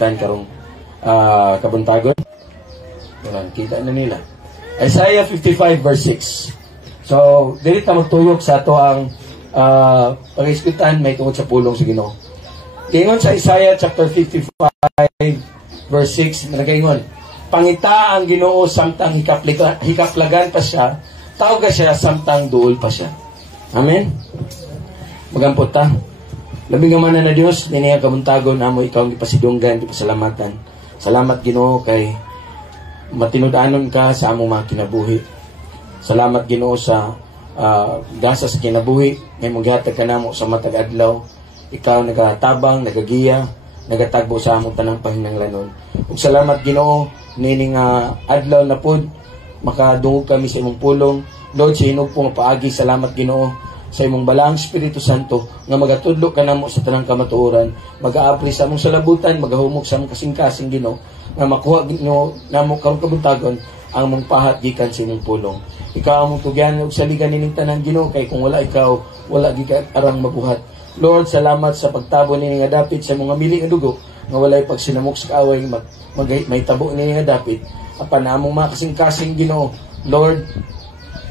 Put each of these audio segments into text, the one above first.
gikan karong kabuntagon. Yan, kita na nila. Isaiah 55 verse 6. So, dili ta magtuyok sa ato ang pag-iskutan may tungod sa pulong sa Ginoo. Ingon sa Isaiah chapter 55 verse 6, nagaingon, pangita ang Ginoo samtang hikaplagan pa siya, tawag siya samtang duol pa siya. Amen. Magampot ta. Labi nga man na Dios, niniya kabuntagon amo ikaw ang ipasidunggan, ipasalamatan. Salamat Ginoo kay matinud-anon ka sa among mga kinabuhi. Salamat Ginoo sa dasa sa kinabuhi, may maghatag ka namo sa matag adlaw. Ikaw nagatabang, nagagiya, nagatagbo sa among tanang pahinanglanon. Ug salamat Ginoo nining adlaw na pud makadungog kami sa imong pulong. Lord, sa hinog po paagi, salamat Ginoo sa imong balang Espiritu Santo nga magatudlo ka namo sa tanang kamatuoran, mag-aapri sa among salabutan, magahumok sa among kasing-kasing Ginoo nga makuha Ginoo namo karong kabuntagon ang mong pahat gikan sa imong pulong. Ikaw among tugyan ug saligan nining tanan Ginoo, kay kung wala ikaw, wala gikan arang mabuhat. Lord, salamat sa pagtabo nini nga dapit sa mga mili nga dugo nga walay pagsinamok sa kaaway may tabo nini nga dapit apan among mga kasing-kasing Ginoo. Lord,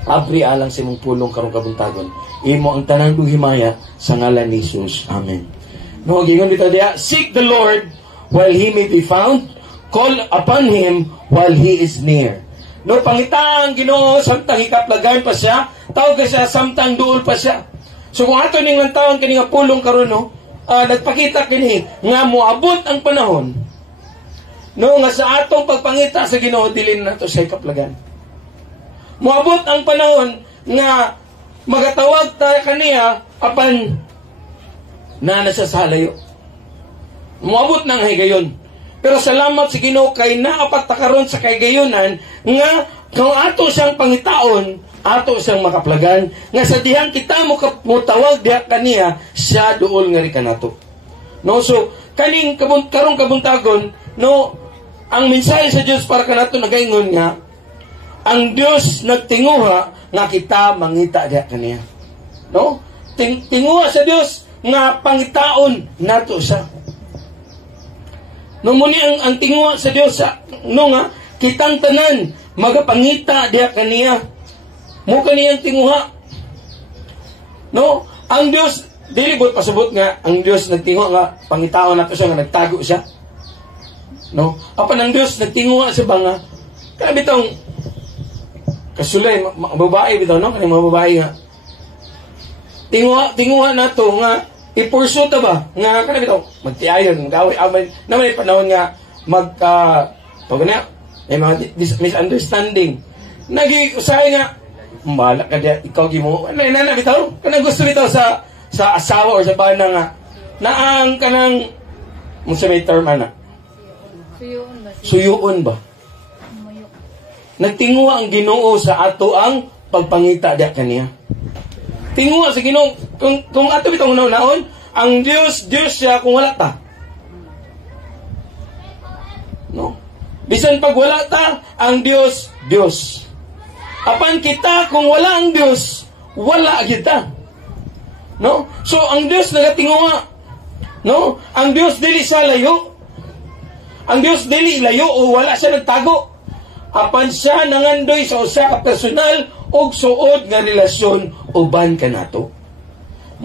abri alang sa imong pulong karong kabuntagon. Imo ang tanang himaya sa ngalan ni Jesus. Amen. No, gingon dito diya, seek the Lord while He may be found, call upon Him while He is near. No, pangitang Ginoo samtang hikaplagan pa siya, tawag siya samtang duol pa siya. So kung ato ning taon kini nga pulong karon no, nagpakita kini nga moabot ang panahon. No, nga sa atong pagpangita sa Ginoo dili nato sa hikaplagan. Moabot ang panahon nga magatawag tayo kaniya apan na nasa salayo. Moabot nang higayon. Pero salamat sa Ginoo kay naapat ta karon sa kaygayonan nga kung ato siyang pangitaon, ato siyang makaplagan nga sa dihang kita mo tawag diha kaniya siya duol nga ri kanato. No, so kaning karong kabuntagon, no, ang mensahe sa Dios para kanato nagaingon nga ang Dios nagtinguha nga kita mangita diha kaniya. No? Tinguha sa Dios nga pangitaon nato siya. No muni ang tinguha sa Dios no nga kitang tanan magapangita diha kaniya. Mo kaniyang tinguha. No? Ang Dios dili bot pasabot nga ang Dios nagtinguha nga pangitaon nato siya nga nagtago siya. No? Apan ang Dios nagtinguha sa banga kabi tong kasulay, babae bitaw, no? Kanang mga babae nga. Tinguha na to nga, ipursu ta ba? Nga, kanang bitaw, magtiayon, mag-away, na may panahon nga, pag na, may mga misunderstanding. Nag-usahay nga, malak ka diya, ikaw gimo, na bitaw, kanang gusto bitaw sa asawa o sa bana nga, na ang kanang, sa may term, ana? Suyuon ba? Nagtinguha ang Ginoo sa ato ang pagpangita diha kaniya. Tinguha sa Ginoo kung ato bitong naon, ang Dios siya kung wala ta. No? Bisan pag wala ta, ang Dios. Apan kita kung wala ang Dios, wala kita. No? So ang Dios nagatinguha. No? Ang Dios dili sa layo. Ang Dios dili layo o wala siya nagtago. Apan siya nangandoy sa usa ka personal og suod nga relasyon uban kanato.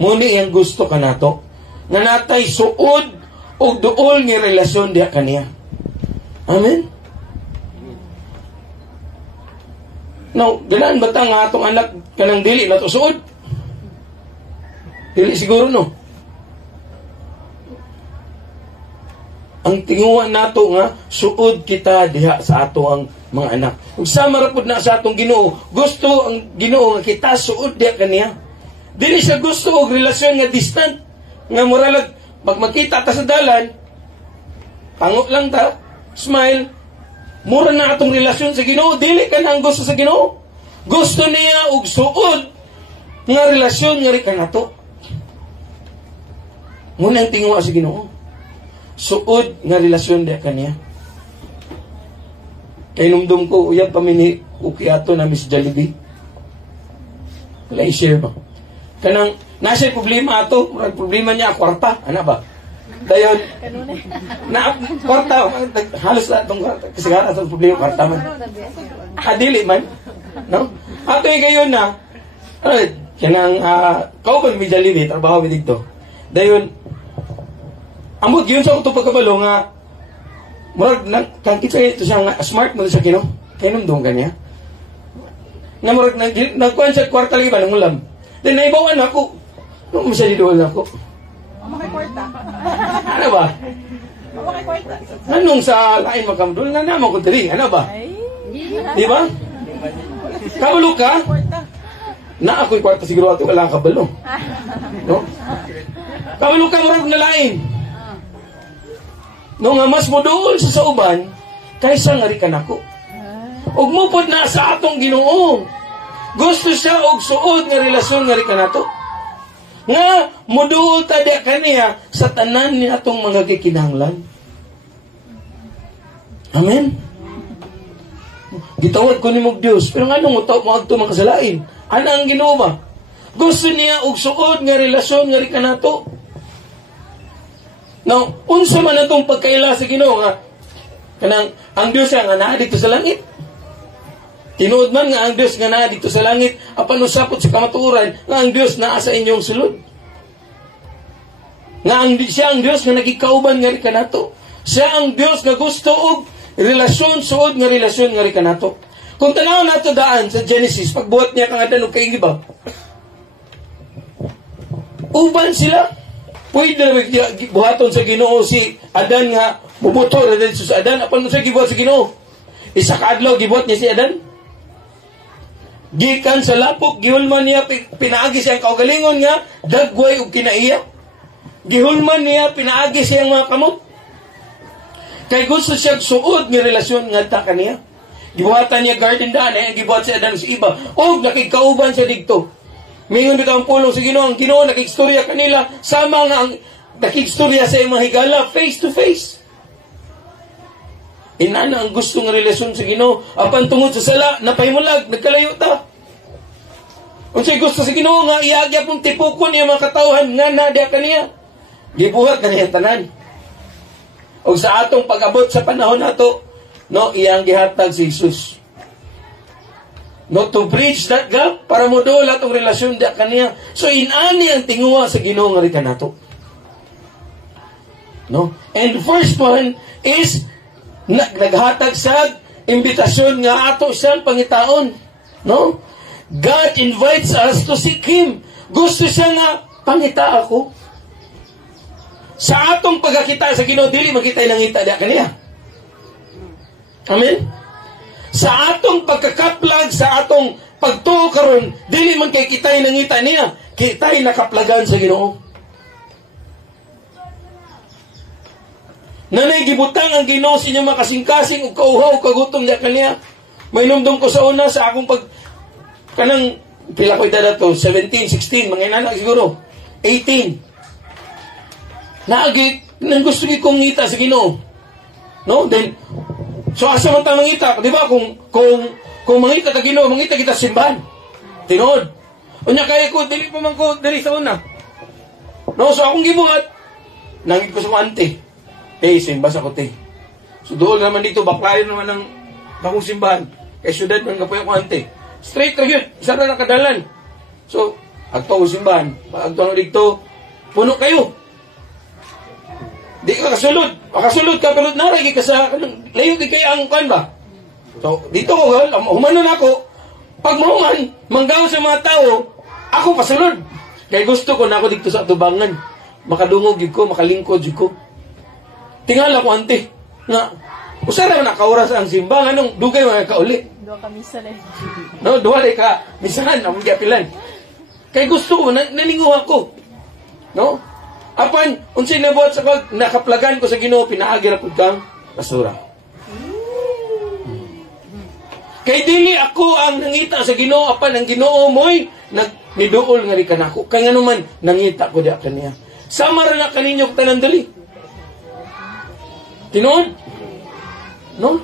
Muni ang gusto kanato nga natay suod og duol nga relasyon diha kaniya. Amen. Now, ganaan ba ta nga atong anak kanang dili nato suod? Dili siguro no. Ang tinguhan nato nga suod kita diha sa ato ang mga anak. Kung sama ra pud na sa atong Ginoo, gusto ang Ginoo nga kita suod diha kaniya. Dili siya gusto og relasyon nga distant. Nga moralag pag magkita ta sa dalan, pango lang ta, smile, mura na atong relasyon sa Ginoo. Dili ka na ang gusto sa Ginoo. Gusto niya og suod nga relasyon nga ri kanato. Muna ang tinguha sa Ginoo. Suod nga relasyon diha kaniya. Kay numdum ko, uyab pamini ukiato na Miss Jollibee. Wala i-share ba? Kanang, nasa problema ato, problema niya, kwarta. Ano ba? Dayon, na kwarta, halos lahat ng kwarta. Kasi nga, sa problema, kwarta man. Dili man. No? Ato yung gayon na, kanang, kauban mi jalini, trabaho mi dito. Dayon, amot yun sa akong pagkabalo nga, murag, kang kita ito siya nga, smart mo sa kino, kinumdong kanya. Na murag, nagkuhan siya kwarta lagi ba, nangulam. Then, naibawan ako, nung masaliduan ako. Mamakay kwarta. Ano ba? Mamakay kwarta. Anong sa lain makamdul na naman ko diri? Ano ba? Di ba? Kabalo ka? Na ako'y kwarta siguro ato, wala kang kabalo. No? Kabalo ka marag na lain. No nga, mas mo doon sa sauban, kaysa nga rin ka nako. Ug mupod na sa atong Ginoo. Gusto siya og suod nga relasyon nga rin ka nato. Nga, muduol tadya kaniya sa tanan ni atong mga kikinahanglan. Amen? Gitawad ko ni mong Diyos, pero nga nung utaw mo agto makasalain. Ano ang Ginoo ba? Gusto niya og suod nga relasyon nga rin ka nato. Now, unsa man atong pagkaila sa Ginoo nga, kanang ang Diyos nga naa dito sa langit. Tinuod man nga ang Diyos nga naa dito sa langit, apan usapot sa kamatuoran nga ang Diyos naa sa inyong sulod. Nga siya ang Diyos nga nagikauban nga rin ka nato. Siya ang Diyos nga gusto og relasyon, suod nga relasyon nga rin ka nato. Kung tanaw nato daan sa Genesis, pagbuhat niya kang Adan o kaing iba, uban sila. Pwede na buhaton sa Ginoo si Adan nga bubuto na dito sa Adan. Apan mo siya gibuhat sa Ginoo? Isa ka adlaw gibuhat niya si Adan? Gikan sa lapok, gihulman niya, pinaagi siyang kaugalingon nga, dagway o kinaiya. Gihulman niya, pinaagi siyang mga kamot. Kay gusto siyang suod ng relasyon nga ta kaniya. Gibuhatan niya garden daan, gibuhat si Adan sa iba. O, nakikauban siya dito. Mingon dito ang pulong sa Ginoo, ang Ginoo, nakikstorya kanila, sama nga ang nakikstorya sa mga higala, face to face. Inana ang gusto ng relasyon sa Ginoo, apan tungod sa sala, napahimulag, nagkalayo ta. Unsay gusto sa Ginoo nga iagya pong tipukon niya mga katawhan nga nadya kaniya. Gibuhat kaniya tanan. O sa atong pag-abot sa panahon nato, no, iyang gihatag si Jesus. No, to bridge that gap para mo doon atong relasyon da kaniya. So inani ang tinguha sa Ginoo nga rin nato. No? And the first one is naghatag sa imbitasyon nga ato siyang pangitaon. No? God invites us to seek Him. Gusto siya nga pangita ako. Sa atong pagkakita sa Ginoo, dili makita nangita da kaniya. Amen? Sa atong pagkakaplag, sa atong pagtuo karon, dili man kay kitay nangita niya, kitay nakaplagan sa Ginoo. Nanay gibutang ang Ginoo sa inyong makasing-kasing ug kauhaw kagutom da kaniya. May numdum ko sa una sa akong kanang pila ko edad to 17, 16, mga inanak siguro 18. Naagi nang gusto kong ngita sa Ginoo. No? Then so asa man ta mangita, di ba? Kung mangita ta Ginoo, mangita kita sa simbahan. Tinod. Unya kaya ko dili pa man ko diri sa una. No, so akong gibuhat nangit ko sa ante. Simba sa kote. So doon naman dito baklayo naman ng akong simbahan. Kay syudad man kapoy ko ante. Straight ra gyud, isa ra nakadalan. So agto ko simbahan, agto na dito puno kayo. Di ka kasulod. Makasulod ka, pero naragi ka sa layo kaya ang kan ba? So, dito ko, humanon ako. Pag mahuman, manggaw sa mga tao, ako pasulod. Kaya gusto ko na ako dito sa tubangan. Makadungog yun ko, makalingkod yun ko. Tingala ko, ante, na, usara na kauras ang simbahan, anong dugay mga kauli? Dua ka misa lang. No, duwalay ka, misahan, ang giapilan. Kaya gusto ko, naninguha ko. No? Apan, unsay nabuhat sa pag nakaplagan ko sa Ginoo, pinaagi ra pud kang basura. Kay dili ako ang nangita sa Ginoo, apan ang Ginoo mo'y niduol nga ri kanako. Kay ngano man nangita ko diha kaniya. Sama ra na kaninyo tanan dali. Tinuod? No?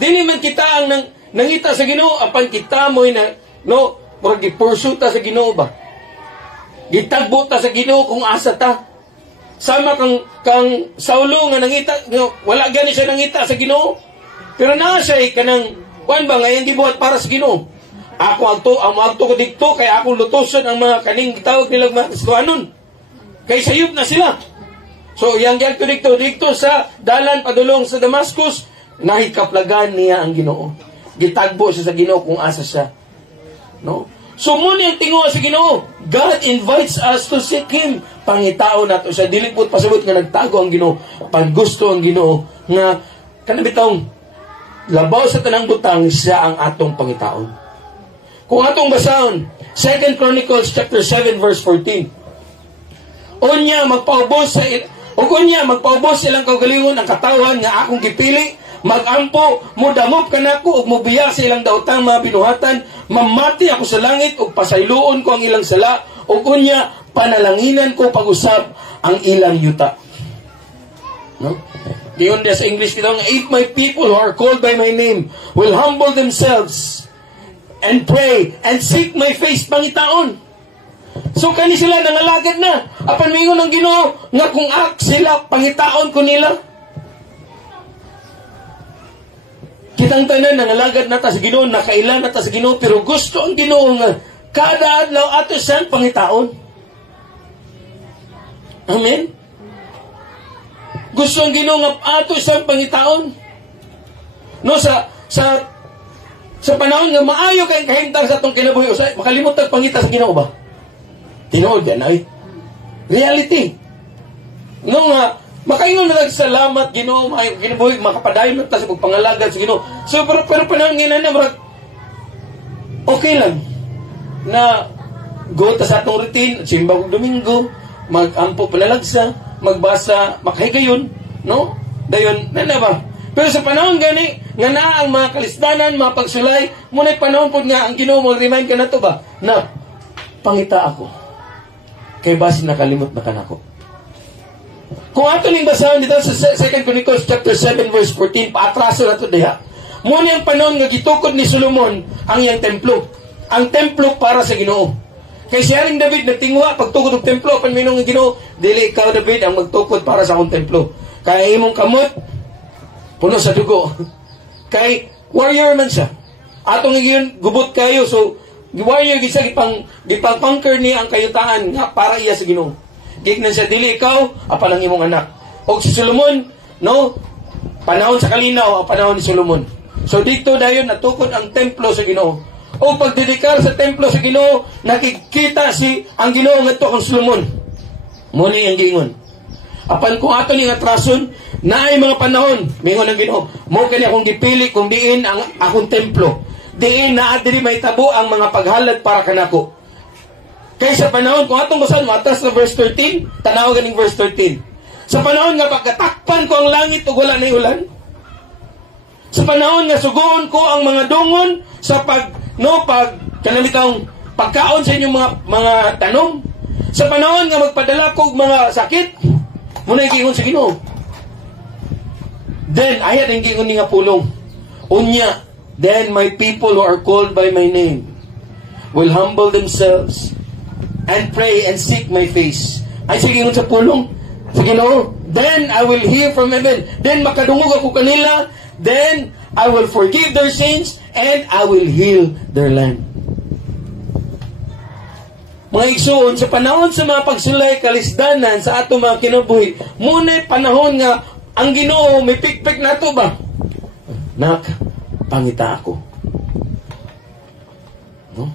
Dili man kita ang nangita sa Ginoo, apan kita mo'y no, murag gipursuta sa Ginoo ba? Gitagbo ta sa Ginoo kung asa ta. sama kang Saulo nga nangita, wala gani siya nangita sa Ginoo. Pero naa siya kanang kuan ba nga yung gibuhat para sa Ginoo. Ako agto ko dito kay ako lutoson ang mga kaning gitawag nila mga Kristiyanon. Kay sayop na sila. So yang gyud dito sa dalan padulong sa Damascus, nahikaplagan niya ang Ginoo. Gitagbo siya sa Ginoo kung asa siya. No? So muna yung tinguha sa Ginoo. God invites us to seek Him. Pangitao nato siya. Dili po't pasabot nga nagtago ang Ginoo. Pag gusto ang Ginoo nga kanabitong labaw sa tanang butang siya ang atong pangitaon. Kung atong basahon 2 Chronicles chapter 7 verse 14. Unya magpaubos silang kaugalingon ang katawan nga akong gipili. Magampo, mudamop kanako ug mubiya sa ilang daotang mga binuhatan, mamati ako sa langit ug pasayloon ko ang ilang sala ug unya panalanginan ko pag-usab ang ilang yuta. No? Diyon sa English kita nga, if my people who are called by my name will humble themselves and pray and seek my face, pangitaon. So kani sila nangalagad na. Apan mingon ang Ginoo nga kung sila pangitaon ko nila. Kitang tanan nangalagad na ta sa Ginoo, nakailan na ta sa Ginoo, pero gusto ang Ginoo nga kada adlaw ato siyang pangitaon. Amen. Gusto ang Ginoo nga ato siyang pangitaon. No sa panahon nga maayo kay kahimtang sa atong kinabuhi, usay makalimot tag pangita sa Ginoo ba? Tinuod yan ay reality. No nga makaingon na salamat Ginoo, kinabuhi makapadayon na ta sa pagpangalagad sa Ginoo. So pero panahon nga na marag okay lang na go ta sa atong routine, simba og Domingo, magampo palalagsa, magbasa, makahigayon, no? Dayon na ba? Pero sa panahon gani nga naa ang mga kalisdanan, mga pagsulay, munay panahon pud nga ang Ginoo mo remind ka na to ba na pangita ako. Kay basi nakalimot na kanako. Kung ato ning basahan dito sa 2 Chronicles chapter 7 verse 14, paatraso na ito diha. Muna yung panahon nga gitukod ni Solomon ang iyang templo. Ang templo para sa Ginoo. Kay siya ring David nagtingwa pagtukod og templo, apan minong Ginoo, dili ikaw David ang magtukod para sa akong templo. Kay imong kamot puno sa dugo. Kay warrior man siya. Atong giyon gubot kayo, so warrior gisa gipang-conquer niya ang kayutaan nga para iya sa Ginoo. Gignan siya, dili ikaw, apan ang imong anak. O si Solomon, no? Panahon sa kalinaw, ang panahon ni Solomon. So dito dayon natukod ang templo sa Ginoo. O pagdedikar sa templo sa Ginoo, nakikita ang Ginoo ngadto kang Solomon. Muni ang giingon. Apan kung ato ni atrason, naay mga panahon, mingon ang Ginoo, mo kani akong gipili kung diin ang akong templo. Diin naa diri may tabo ang mga paghalad para kanako. Kaya sa panahon, kung atong basahan, matras na verse 13, tanaw ganing verse 13. Sa panahon nga pagkatakpan ko ang langit ug wala na ulan. Sa panahon nga sugoon ko ang mga dungon sa kanalitang pagkaon sa inyong mga tanom. Sa panahon nga magpadala ko og mga sakit, muna ikingon sa Ginoo. Then, ayat ang gingon ni nga pulong. Unya, then my people who are called by my name will humble themselves and pray and seek my face. Ay sige ngun sa pulong. Sa Ginoo, then I will hear from heaven. Then makadungog ako kanila. Then I will forgive their sins and I will heal their land. Mga igsoon, sa panahon sa mga pagsulay kalisdanan sa ato mga kinabuhi, muna panahon nga ang Ginoo may pikpik na ito ba? Nak, pangita ako. No?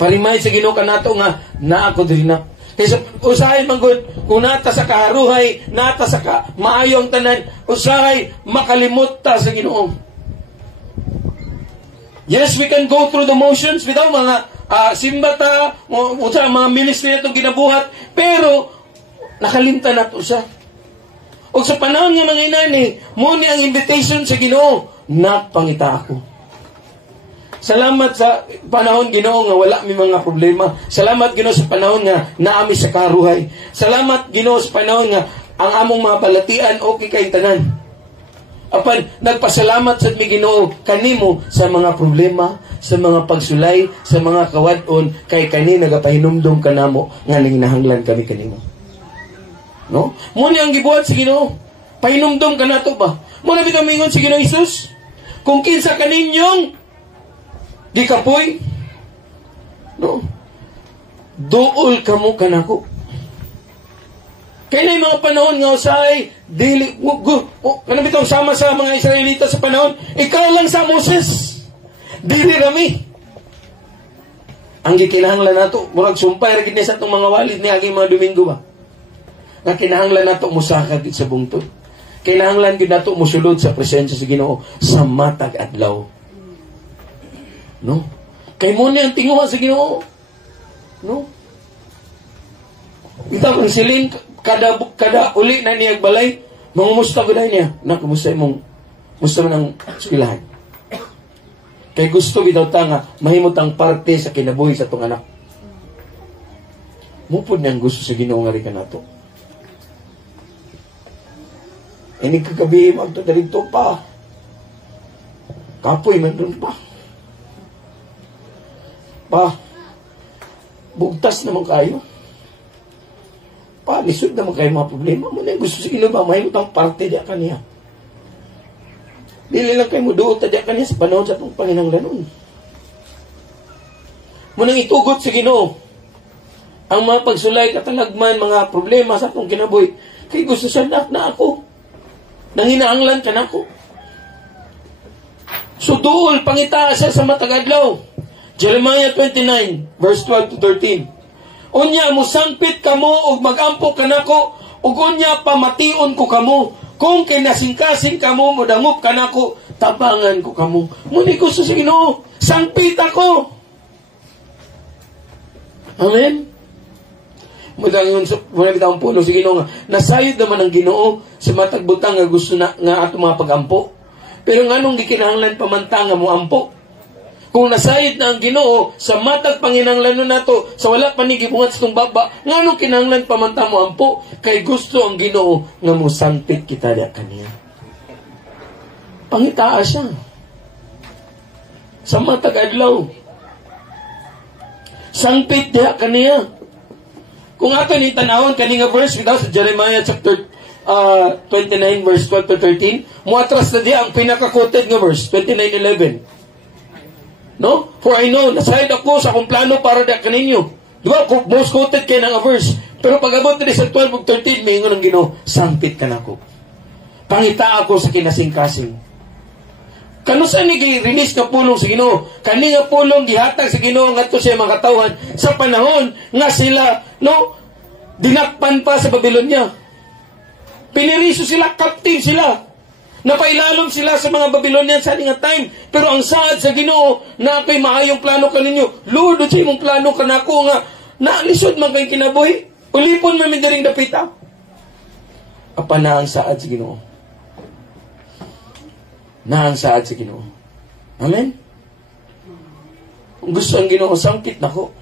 Parimay sa Ginoo kanato nga na ako diri na. Kaysa usahay manggod kung nata sa kaharuhay, nata sa maayong tanan, usahay makalimot ta sa Ginoo. Yes, we can go through the motions without mga simbata, mga ministry na itong ginabuhat, pero nakalimta na ito siya. O sa panahon nga mga inani, muna ang invitation sa Ginoo, napangita ako. Salamat sa panahon Ginoo nga wala mi mga problema. Salamat Ginoo sa panahon nga naami sa karuhay. Salamat Ginoo sa panahon nga ang among mga balatian okay kay tanan. Apan nagpasalamat sa mi Ginoo kanimo sa mga problema, sa mga pagsulay, sa mga kawad-on kay kani nagapahinumdum kanamo nga nanginahanglan kami kanimo. No? Muna ang gibuhat sa Ginoo. Pahinumdom ka na to ba? Muna bitaw mingon sa Ginoo Hesus. Kung kinsa kaninyong gikapoy, no? Duol kamo kanako. Kaya na yung mga panahon nga usay, dili, kanang bitaw sama sa mga Israelita sa panahon, ikaw lang sa Moses. Dili rami. Ang gikinahanglan nato, murag sumpay ra gid sa atong mga walid ni aging mga Domingo ba. Nga kinahanglan nato musakad sa bungtod. Kinahanglan gid nato mosulod sa presensya sa Ginoo sa matag adlaw. No? Kay mo ni ang tinguha sa Ginoo. No? Bitaw ang silin kada uli na niya balay, mangumusta ko na niya. Na, kumusta man ang eskwelahan. Kay gusto bitaw ta nga mahimot ang parte sa kinabuhi sa tong anak. Mupod nang gusto sa Ginoo nga rika nato. Ini kagabi magto dito pa. Kapoy man doon pa. Pa. Bugtas naman kayo. Pa, lisod naman kayo mga problema. Muna gusto sa Ginoo ba mahimot ang parte diya kaniya. Dili lang kayo muduot tadya kaniya sa panahon sa itong panginahanglanon. Munang itugot sa Ginoo ang mga pagsulay, katalagman, mga problema sa itong kinabuhi. Kay gusto sa na ako. Nanginahanglan ka na ako. So duol, pangita siya sa matagadlaw. Jeremiah 29, verse 12 to 13. Unya, musangpit kamo, og magampo ka na ko, ug unya, pamation ko kamo. Kung kinasingkasing kamo, mudangup ka na ko, tabangan ko kamo. Muni gusto sa Ginoo, sangpit ako. Amen? Mudangon sa mga puno sa Ginoo nga, nasayod naman ang Ginoo sa matagbutang nga gusto na nga ato mga pagampo. Pero nganong gikinahanglan pamantang nga mo ampo? Kung nasayod na ang Ginoo sa matag panginahanglanon nato sa wala pa ni gibungat sa itong baba, nganong kinahanglan pamantang mo ampo? Kay gusto ang Ginoo nga mo sangpit kita diya kaniya. Pangitaa siya. Sa matag adlaw. Sangpit diya kaniya. Kung ato ni tanawon kaninga verse bitaw sa Jeremiah chapter 29 verse 12 to 13, muatras na diya ang pinaka-quoted nga verse 29:11. No? For I know, nasayad ako sa akong plano para diya kaninyo. Diba? Most quoted kayo ng verse. Pero pag-abot na sa 12 ug 13, may ingon ang Ginoo, sangpit ka na ko. Pangita ako sa kinasing-kasing. Kano sa ni release ka pulong sa Ginoo? Kani nga pulong gihatag sa Ginoo ngadto sa mga katawhan sa panahon nga sila dinakpan pa sa Babylonia. Piniriso sila, captive sila. Napailalom sila sa mga Babylonian sa nga time. Pero ang saad sa Ginoo na ako'y maayong plano kaninyo. Lord, sa imong plano kanako nga naalisod man kay kinabuhi. Ulipon man mi diring dapita. Apa na ang saad sa Ginoo? Na ang saad sa Ginoo. Amen? Kung gusto ang Ginoo, sangkit na ko.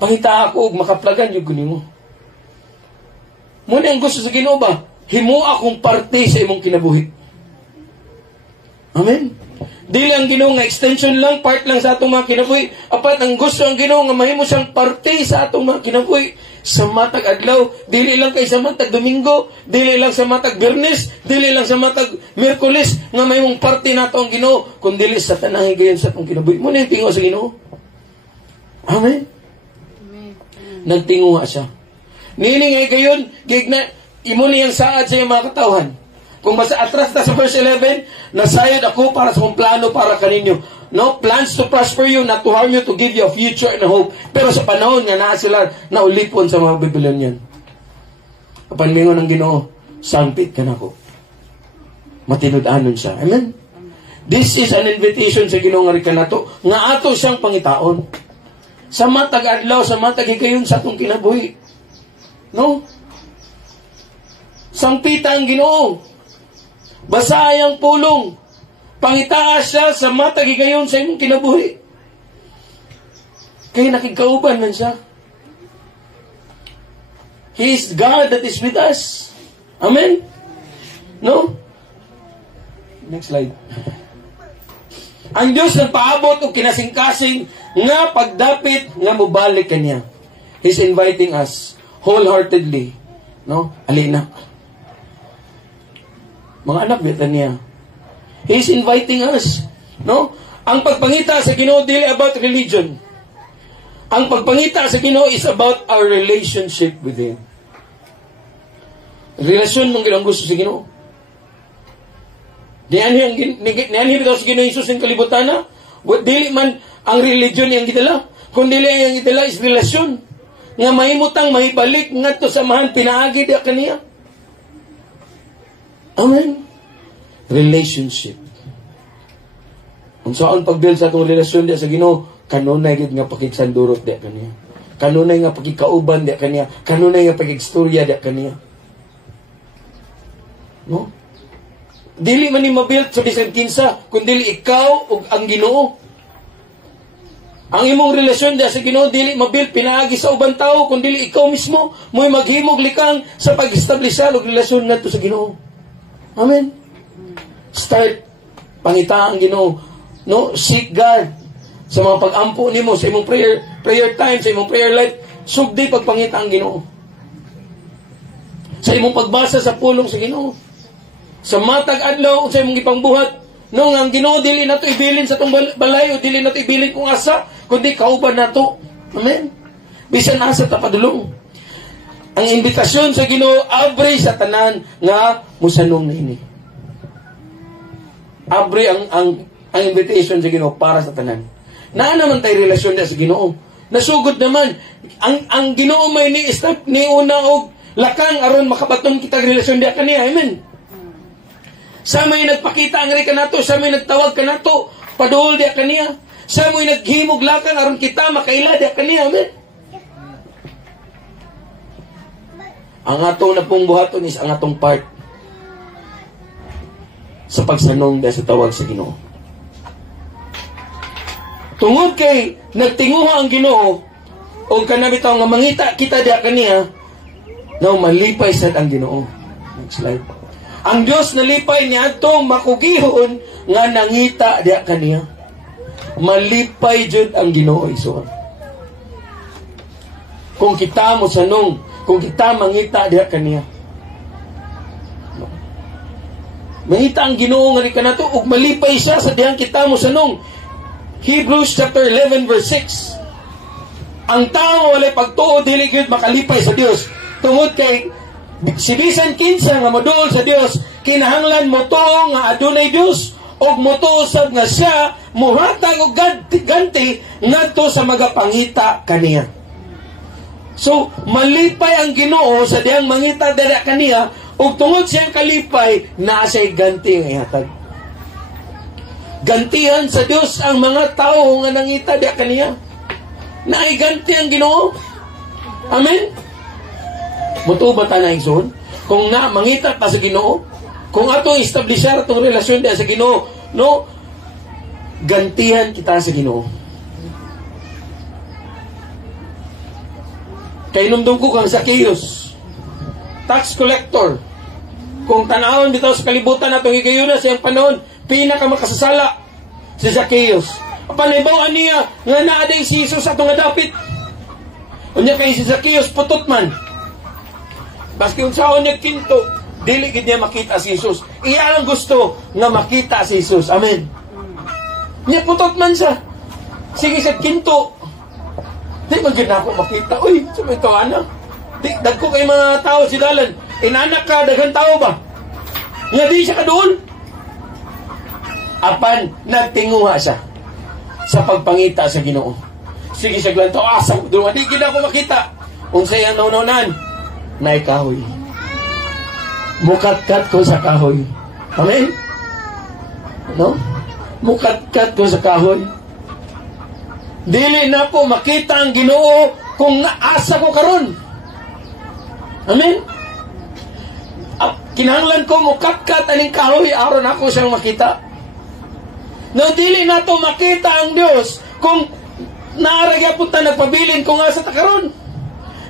Pangita ako, makaplagan yung kunin mo. Muna ang gusto sa Ginoo ba? Himo akong parte sa imong kinabuhi. Amen? Dili ang Ginoo nga extension lang, part lang sa atong mga kinabuhi. Apat ang gusto ang Ginoo nga mahimo siyang parte sa atong mga kinabuhi. Sa matag adlaw, dili lang kay sa matag Domingo, dili lang sa matag Biyernes, dili lang sa matag Miyerkules nga mahimong parte nato ang Ginoo, kundi dili sa tanang higayon sa atong kinabuhi. Muna yung tingo sa Ginoo. Amen? Nagtinguha siya. Nini nga gayon, gigna imo niyang saad sa iyong mga katawhan. Kung basta atras na sa verse 11, nasayad ako para sa kong plano para kaninyo. No? Plans to prosper you, not to harm you, to give you a future and a hope. Pero sa panahon nga naa sila naulipon sa mga Babylonian. Kapanmingon ng Ginoo, sangpit ka na ko. Matinud-anon siya. Amen? This is an invitation sa Ginoo nga rika nato, nga ato siyang pangitaon. Sa matag adlaw, sa matag higayon sa atong kinabuhi. No? Sangpita ang Ginoo. Basahay ang pulong. Pangitaas siya sa matag higayon sa imong kinabuhi. Kaya nakikauban man siya. He is God that is with us. Amen? No? Next slide. Ang Diyos nagpaabot o kinasing-kasing nga pagdapit nga mubalik kaniya. He's inviting us. wholeheartedly, no? Alina. Mga anak, bitan niya. He's inviting us, no? Ang pagpangita sa Ginoo dili about religion. Ang pagpangita sa Ginoo is about our relationship with Him. Relasyon mong ginang gusto sa Ginoo. Niyan daw sa Ginoo Jesus ng kalibutan na. Dili man ang religion yang gidala. Kung dili ang gidala is relasyon. Nga mahimutang mahibalik nga to samahan pinaagi da kaniya. Amen. Relationship. Kung saan pag-build sa itong relasyon di sa Ginoo, kanunay gid nga pakigsandurot di kaniya. Kanunay nga pagkikauban di kaniya. Kanunay nga pakigstorya di kaniya. No? Dili man ni mabuild sa bisan kinsa, kundi ikaw ug ang Ginoo. Ang imong relasyon da sa Ginoo dili mabuild pinaagi sa ubang tao, kundi ikaw mismo mo'y maghimog likang sa pag-establishar og relasyon ngadto sa Ginoo. Amen. Start pangita ang Ginoo, no? Seek God sa mga pag-ampo nimo sa imong prayer time, sa imong prayer life, sugdi pagpangita ang Ginoo. Sa imong pagbasa sa pulong sa Ginoo. Sa matag adlaw sa imong gipangbuhat, no, ang Ginoo dili nato ibilin sa tong balay o dili nato ibilin kung asa, kundi kauban nato. Amen. Bisan asa ta padulong. Ang imbitasyon sa Ginoo abre sa tanan nga musanong niini. Abre ang invitation sa Ginoo para sa tanan. Naa naman tay relasyon sa Ginoo. Nasugod naman ang Ginoo may ni una og lakang aron makabaton kitag relasyon dia kaniya. Amen. Sa may nagpakita ang rika nato, sa may nagtawag ka nato, paduol dia kaniya. Sa may naghimog lakang aron kita makaila dia kaniya. Amen. Ang atong na pong buhaton is ang atong part sa pagsanong dia sa tawag sa Ginoo. Tungod kay nagtinguha ang Ginoo o kanabitaw nga mangita kita dia kaniya, na malipay sad ang Ginoo. Next slide. Ang Dios nalipay niya atong makugihon nga nangita dia kaniya. Malipay jud ang Ginoo isuon. Kung kita mo sanong, kung kita mangita dia kaniya. Mangita ang Ginoo nga ni kanato ug malipay siya sa dihang kita mo sanong. Hebrews chapter 11 verse 6. Ang tao walay pagtuo dili gyud makalipay sa Dios. Tungod kay si bisan kinsa nga moduol sa Dios, kinahanglan mo to nga adunay Dios og motuo sab nga siya muhatag og ganti ngadto sa magapangita kaniya. So malipay ang Ginoo sa diyang mangita dira kaniya ug tungod siyang kalipay naa siya ganti nga ihatag. Gantihan sa Dios ang mga tao nga nangita dira kaniya. Naay ganti ang Ginoo. Amen. Mutuo ba ta na igsoon? Kung na mangita ta sa Ginoo, kung atong establishar atong relasyon sa Ginoo, no? Gantihan kita sa Ginoo. Kay numdum ko kang Zacchaeus, tax collector. Kung tanawon bitaw sa kalibutan atong higayuna sa iyang panahon, pinakamakasasala si Zacchaeus. Panibawaan niya nga naaday si Jesus atong adapit. Unya kay si Zacchaeus putot man. Baski unsaon niya kinto, dili gid niya makita si Jesus. Iya ang gusto nga makita si Jesus. Amen. Niya putot man siya. Sige sa kinto. Di man gid ako makita. Uy, sumay to ana. Di dagko kay mga tao si dalan. Inanak ka daghan tao ba? Nga di siya kadoon. Apan nagtinguha siya sa pagpangita sa Ginoo. Sige siya glanto, asa doon di gid ako makita. Unsay ang naunonan? Nay kahoy. Mukat-kat ko sa kahoy. Amen? No? Mukat-kat ko sa kahoy. Dili na po makita ang Ginoo kung asa ko karon. Amen? Kinahanglan ko mukat-kat aning kahoy aron ako siyang makita. No, dili na to makita ang Dios kung naaragya po ta nagpabilin kung asa ta karon.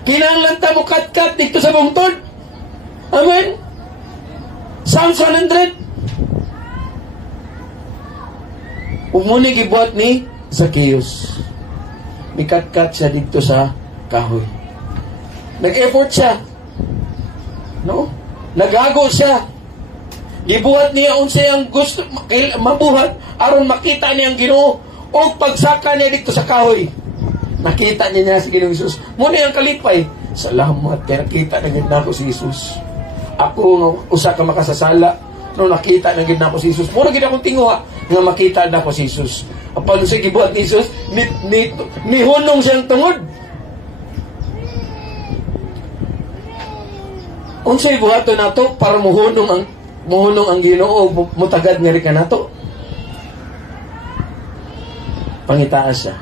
Kinahanglan ta mo kat-kat dito sa bungtod. Amen? Psalms 100. Umuni gibuhat ni Zacchaeus. Mikat-kat siya dito sa kahoy. Nag-effort siya. No? Nagago siya. Gibuhat niya unsay ang gusto mabuhat aron makita niya ang Ginoo o pagsaka niya dito sa kahoy. Nakita niya si Ginoong Hesus. Muna ang kalipay. Salamat kaya nakita na gid nako si Hesus. Ako nga usa ka makasasala no nakita na gid nako si Hesus. Muna gid akong tinguha nga makita na ko si Hesus. Apan sa gibuhat ni Hesus, ni hunong siyang tungod. Unsay buhaton nato para muhunong ang Ginoo mutagad nga ri kanato. Pangitaas siya.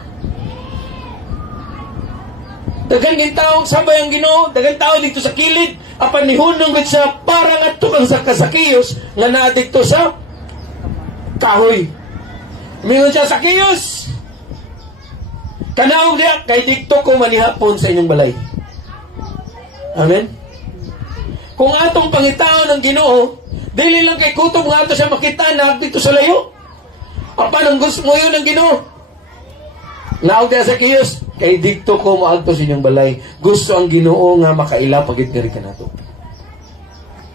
Dagan yung tao sabay ang Ginoo, dagan tao dito sa kilid, apan nihunong gid siya para ngadto kang sa Sakiyos nga naa dito sa kahoy. Mingon siya, Sakiyos, kanaog diya kay dito ko manihapon sa inyong balay. Amen. Kung atong pangitaon ng Ginoo, dili lang kay kutob nga ato siya makita na dito sa layo. Apan ang gusto mo yun ng Ginoo. Naog diya Sakiyos, kay dito ko moadto sa inyong balay. Gusto ang Ginoo nga makaila pagit nga rin kanato.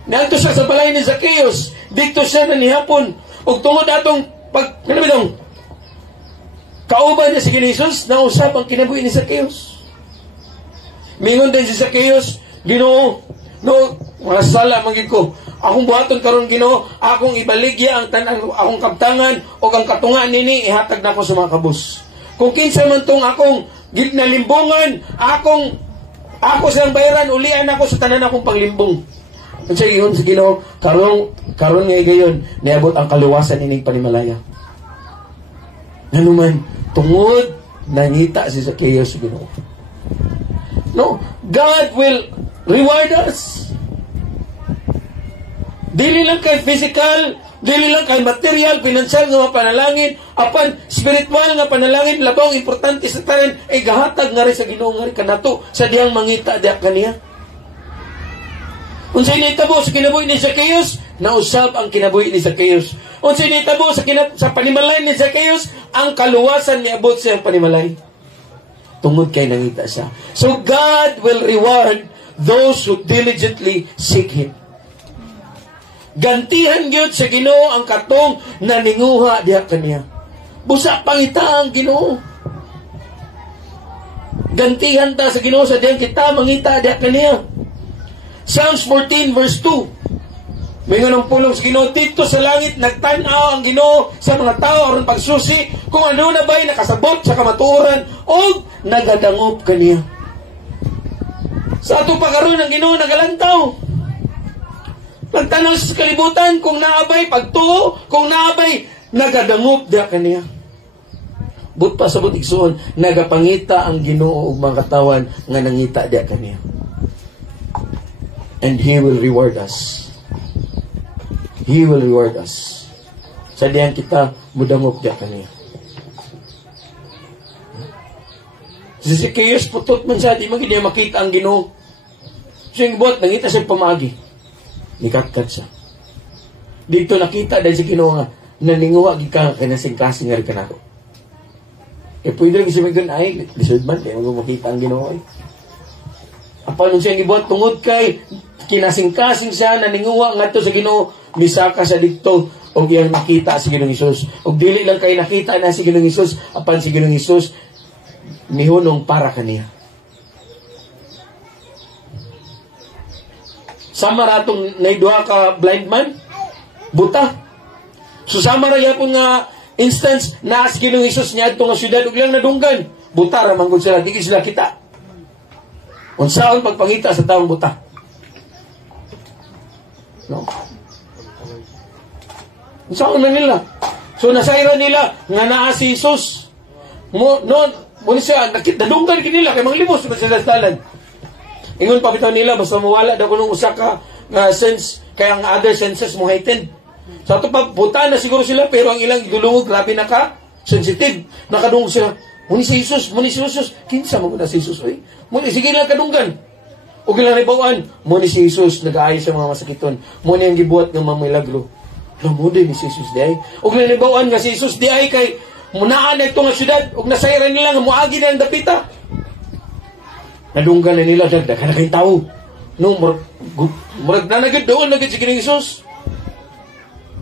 Naadto siya sa balay ni Sakiyos. Dito siya nanihapon. Ug tungod atong kanabidong kauban niya si Hesus, nausap ang kinabuhi ni Sakiyos. Mingon din si Sakiyos, Ginoo, no, masala manggid ko. Akong buhaton karon Ginoo, akong ibaligya ang akong kabtangan o ang katunga nini ihatag nako sa mga kabus. Kung kinsa man tong akong ginalimbungan, ako siyang bayaran, ulian ako sa tanan akong panglimbong. Unsa giyon sa Ginoo, karon nga gayon niabot ang kaluwasan ining panimalaya. Nanuman tungod nangita si Sakiyos sa Ginoo. No, God will reward us. Dili lang kay physical, dili lang kay material, financial nga panalangin, apan spiritual nga panalangin, labang importante sa tanan ay gahatag nga rin sa Ginoo nga rin kanato sa diyang mangita diya kaniya. Unsay nitabo sa kinabuhi ni Sakiyos, nausab ang kinabuhi ni Sakiyos. Unsay nitabo sa panimalay ni Sakiyos, ang kaluwasan niabot sa iyang panimalay. Tungod kay nangita siya. So God will reward those who diligently seek Him. Gantihan gyud sa Ginoo ang katong naninguha diha kaniya. Busa pangita ang Ginoo. Gantihan ta sa Ginoo sa diyan kita mangita diha kaniya. Psalms 14 verse 2. Mingon ang pulong sa Ginoo dito sa langit nagtan-aw ang Ginoo sa mga tao aron pagsusi kung ano na ba'y nakasabot sa kamatuoran o nagadangop kaniya. Sa ato pagkaroon ng Ginoo nagalantaw. Nagtanaw sa kalibutan kung naabay pagtuo, kung naabay nagadangop diha kaniya. But pa sa butigsoon, nagapangita ang Ginoo og mga katawan nga nangita diha kaniya. And He will reward us. He will reward us. Sa diyan kita mudangop diha kaniya. Si Sakiyos putot man siya, di man gid makita ang Ginoo. Sing buot nangita siya pamagi. Nikatkat siya. Dito nakita dahil si Ginoo nga naninguha gid ka kinasing-kasing nga rin kanako. Pwede rin kasi magdun ay lisod man kaya makita ang Ginoo ay. Apa nung siya gibuhat tungod kay kinasing-kasing siya naninguha ngadto sa Ginoo, misaka sa dito og iyang nakita si Ginoong Hesus. Og dili lang kay nakita na si Ginoong Hesus, apan si Ginoong Hesus nihunong para kaniya. Sama ratong naiduha ka blind man, buta. So sama ra yapon nga instance na si Ginoong Hesus niya adto nga syudad ug lang nadunggan, buta ra manggod sila, di sila kita. Unsaon pagpangita sa taong buta? No. Unsaon man nila? So nasayra nila nga naa si Hesus. Mo siya nadunggan kinila kay manglibos man sila sa dalan. Ingon pa bitaw nila basta mawala daw kunong usa ka nga sense kay ang other senses mo heightened. So ato pa buta na siguro sila pero ang ilang idulungog grabe na ka sensitive. Nakadungog sila. Muni si Jesus, kinsa mo na si Jesus oy. Muni sige lang kadunggan. Og ilang ribawaan, muni si Jesus nag-aayos sa mga masakiton. Muni ang gibuhat ng mga milagro. Lamudi ni si Jesus di ay. Og ilang ribawaan nga si Jesus di ay kay munaan na ito nga syudad og nasayran nila nga muagi na ang dapita. Nadunggan na nila, dagdagan na kayong tao. No, murag na nagad doon, nagad si Kining Isus.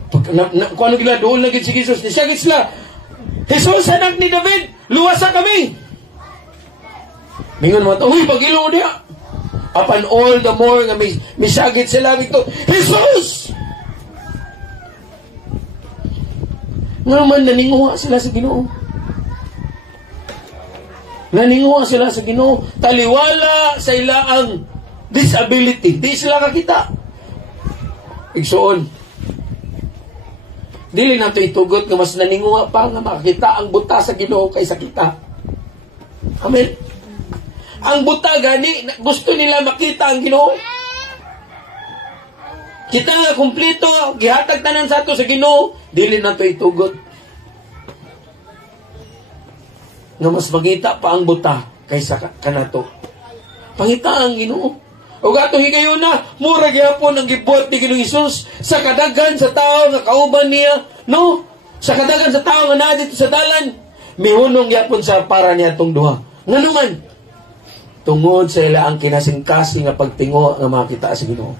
Kung ano gila, doon nagad si Jesus. Nisagit sila, Jesus, anak ni David, luwasa kami. Mingon mo, uy, pag-ilong mo niya. Upon all the more nga may sagit sila ito, Jesus! Nga naman, naninguha sila sa Ginoo. Naninguha sila sa Ginoo. Taliwala sa ilaang disability. Di sila kakita. Igsoon. Dili nato itugot nga mas naninguha pa nga makakita ang buta sa Ginoo kaysa kita. Amen. Ang buta gani gusto nila makita ang Ginoo. Kita nga kumpleto gihatag tanan sa ato sa Ginoo, dili nato itugot nga mas makita pa ang buta kaysa kanato. Pangita ang Ginoo. O gato higayon na, mura gyapon ang gibuhat ni Ginoong Hesus sa kadagan sa tao nga kauban niya, no? Sa kadagan sa tao nga naa dito sa dalan, mihunong gyapon sa para niya tong duha. Ngano man? Tungod sa ila ang kinasingkasing nga pagtingo nga makita sa Ginoo.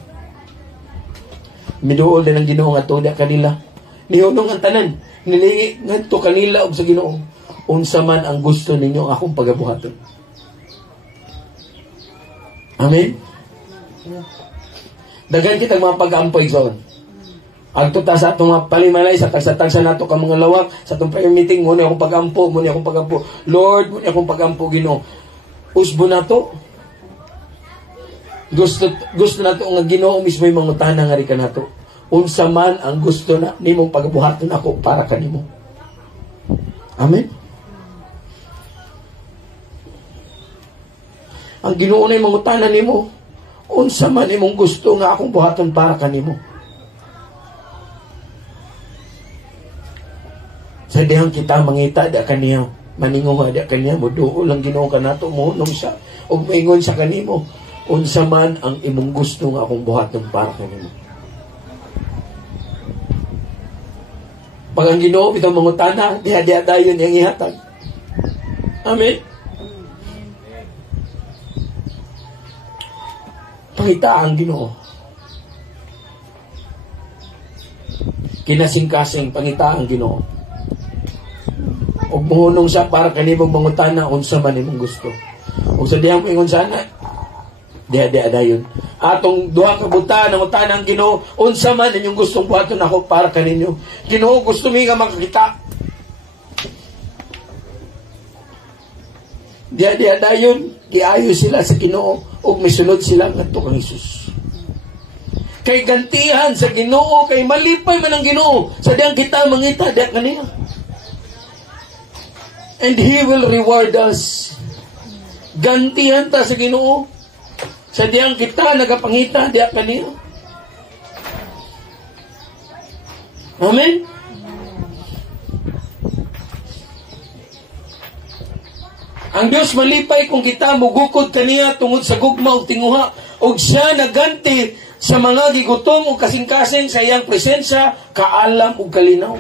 Miduol din ang Ginoo nga tuda kanila. Mihunong ang tanan, nilingi ngadto kanila og sa Ginoo. Unsa man ang gusto ninyo akong pagabuhaton. Amen. Dagan kita mga pag-ampoy zone. Agto ta sa atong mga palimalay sa tagsa-tagsa nato ka mga lawak sa atong prayer meeting muna akong pag-ampo, muna akong pag-ampo. Lord, muna akong pag-ampo Ginoo. Usbo nato. Gusto nato nga Ginoo mismo yung mangutana nga ri kanato. Unsa man ang gusto na nimong pagbuhaton ako para kanimo. Amen. Ang Ginoo na mangutana nimo. Unsa man imong gusto nga akong buhaton para kanimo. Sa dihang kita mangita da kaniya, maninguha da kaniya, muduol lang Ginoo kanato mohunong siya ug moingon sa kanimo, unsa man ang imong gusto nga akong buhaton para kanimo. Pag ang Ginoo bitaw mangutana, diha-diha dayon yang ihatag. Amen. Pangita ang Ginoo. Kinasing-kasing pangita ang Ginoo. Og mohunong siya para kanimong mangutana unsa man imong gusto. Og sa dihang ingon sana, diha-diha dayon. Atong duha ka buta nangutana ang Ginoo, unsa man inyong gustong buhaton ako para kaninyo. Ginoo, gusto mi nga makakita. Diha-diha dayon, giayo sila sa Ginoo ug misulod sila ngadto kang Hesus. Kay gantihan sa Ginoo, kay malipay man ang Ginoo sa diyang kita mangita diha kaniya. And He will reward us. Gantihan ta sa Ginoo sa diyang kita nagapangita diha kaniya. Amen. Ang Dios malipay kung kita mugukod kaniya tungod sa gugma ug tinguha ug siya naganti sa mga gigutom ug kasing-kasing sa iyang presensya, kaalam ug kalinaw.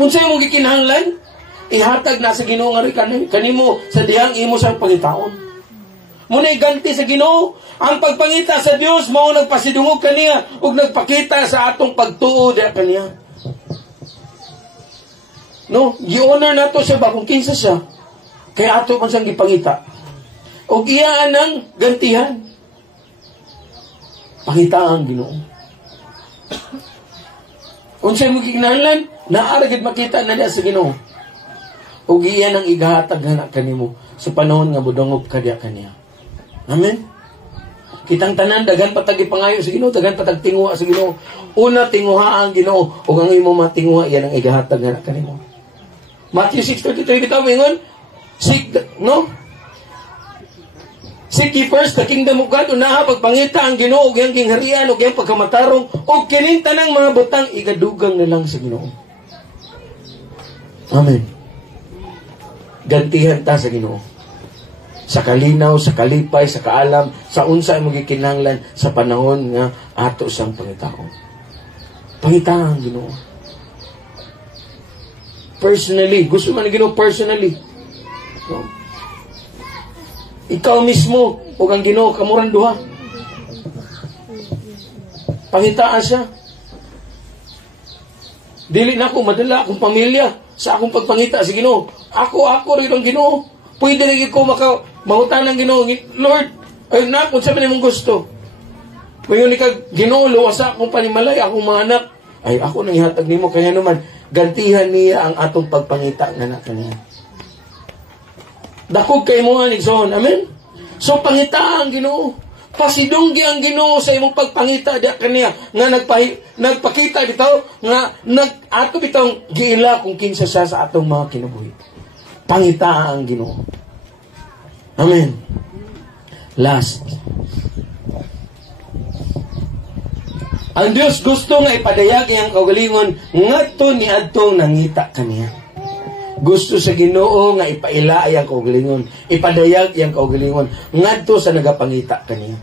Unsay imong gikinahanglan? Ihatag na sa Ginoo nga kanimo sa dihang imo sang pangitaon. Muna'y ganti sa Ginoo. Ang pagpangita sa Dios mao nagpasidungog kaniya ug nagpakita sa atong pagtuo diha kaniya. No, gi-honor nato siya ba kung kinsa siya? Kaya ato man siyang gipangita. O iyaan ng gantihan. Pangita ang Ginoo. Unsay mo gikinahanglan, naaragid makita na niya sa Ginoo. O iyan ang igahatag na kanimo sa panahon nga budungog ka diha kaniya. Amen. Kitang tanan dagan patag ipangayo sa Ginoo, dagan patag tinguha sa Ginoo. Una tinguha ang Ginoo ug ang imo matinguha iyan ang igahatag na kanimo. Matthew 6:33 bitaw ingon, Seek ye first the kingdom of God. Unaha pagpangita ang Ginoo ug iyang gingharian ug iyang pagkamatarong ug kining tanang mga butang igadugang na lang sa Ginoo. Amen. Gantihan ta sa Ginoo. Sa kalinaw, sa kalipay, sa kaalam, sa unsa imong gikinahanglan sa panahon nga ato sang pangitaon. Pangita ang Ginoo. Personally, gusto man ang Ginoo personally. No? Ikaw mismo, o ang Ginoo, kamurang duha. Pangitaan siya. Dili na ako, madala akong pamilya sa akong pagpangita sa Ginoo. Ako rin ang Ginoo. Pwede rin ko mangutan ng Ginoo. Lord, ay na, kung sabi mong gusto. Ngayon ikag, Ginoo, luwasa akong panimalay, akong mga anak. Ay, ako nang ihatag nimo, kaya naman, gantihan niya ang atong pagpangita na kaniya. Dakog kay mo nga, Nixon. Amen? So, pangita ang Ginoo. Pasidunggi ang Ginoo sa imong pagpangita da kaniya nga nagpakita bitaw nga ato bitaw giila kung kinsa siya sa atong mga kinabuhi. Pangita ang Ginoo. Amen. Last. Ang Dios gusto nga ipadayag iyang kaugalingon ngadto niadtong nangita kaniya. Gusto sa Ginoo nga ipaila iyang kaugalingon, ipadayag iyang kaugalingon ngadto sa nagapangita kaniya.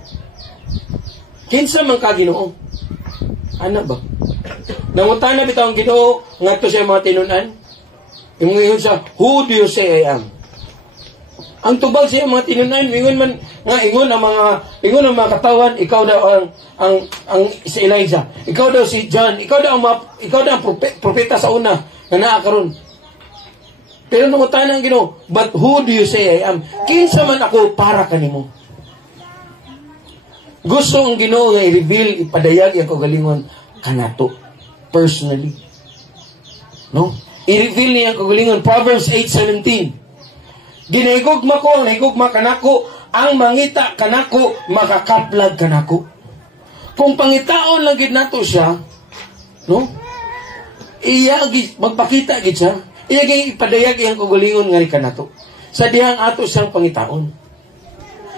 Kinsa man ka Ginoo? Ana ba? Nangutana bitaw ang Ginoo ngadto sa mga tinun-an. Ingon siya, "Who do you say I am?" Ang tubag siya mga tinun-an, ingon ang mga katawan, ikaw daw ang si Elijah, ikaw daw si John, ikaw daw ang propeta sa una nga naa karon. Pero nangutana ang Ginoo, "But who do you say I am?" Kinsa man ako para kanimo? Gusto ang Ginoo nga i-reveal, ipadayag ang kaugalingon kanato personally. No? I-reveal niya ang kaugalingon. Proverbs 8:17. Ginahigugma ko, ang nahigugma kanako, ang mangita kanako, makakaplag kanako. Kung pangitaon lang gid nato siya, no? Magpakita gid siya. Iya ipadayag iyang kaugalingon nga kanato. Sa dihang ato siyang pangitaon.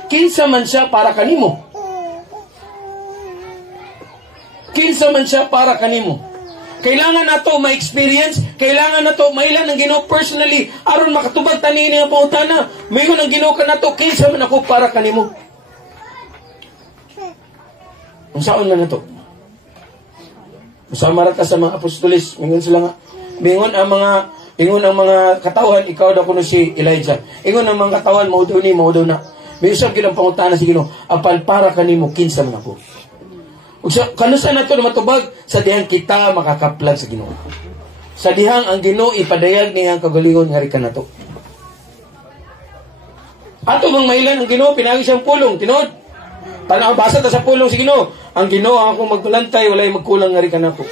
Kinsa man siya para kanimo? Kinsa man siya para kanimo? Kailangan nato ma-experience, kailangan nato mailan ang Ginoo personally aron makatubag tani niya pangutana. Mayon ang Ginoo kanato, kinsa man ako para kanimo? Unsaon man nato? Usama ra ka sa mga apostoles, ingon sila nga, ingon ang mga katawan, ikaw daw kuno si Elijah. Ingon ang mga katawan, mao daw na. May usab gyud ang pangutana sa Ginoo, apan para kanimo kinsa man ako? Ug kanusa nato na matubag sa dihang kita makakaplag sa Ginoo. Sa dihang ang Ginoo ipadayag niya ang kagalingon nga rikan nato. Ato mang mailan ang Ginoo pinagi siyang pulong, tinuod. Tanaw basa ta sa pulong si Ginoo. Ang Ginoo ang akong magbalantay, walay magkulang nga rikan nato.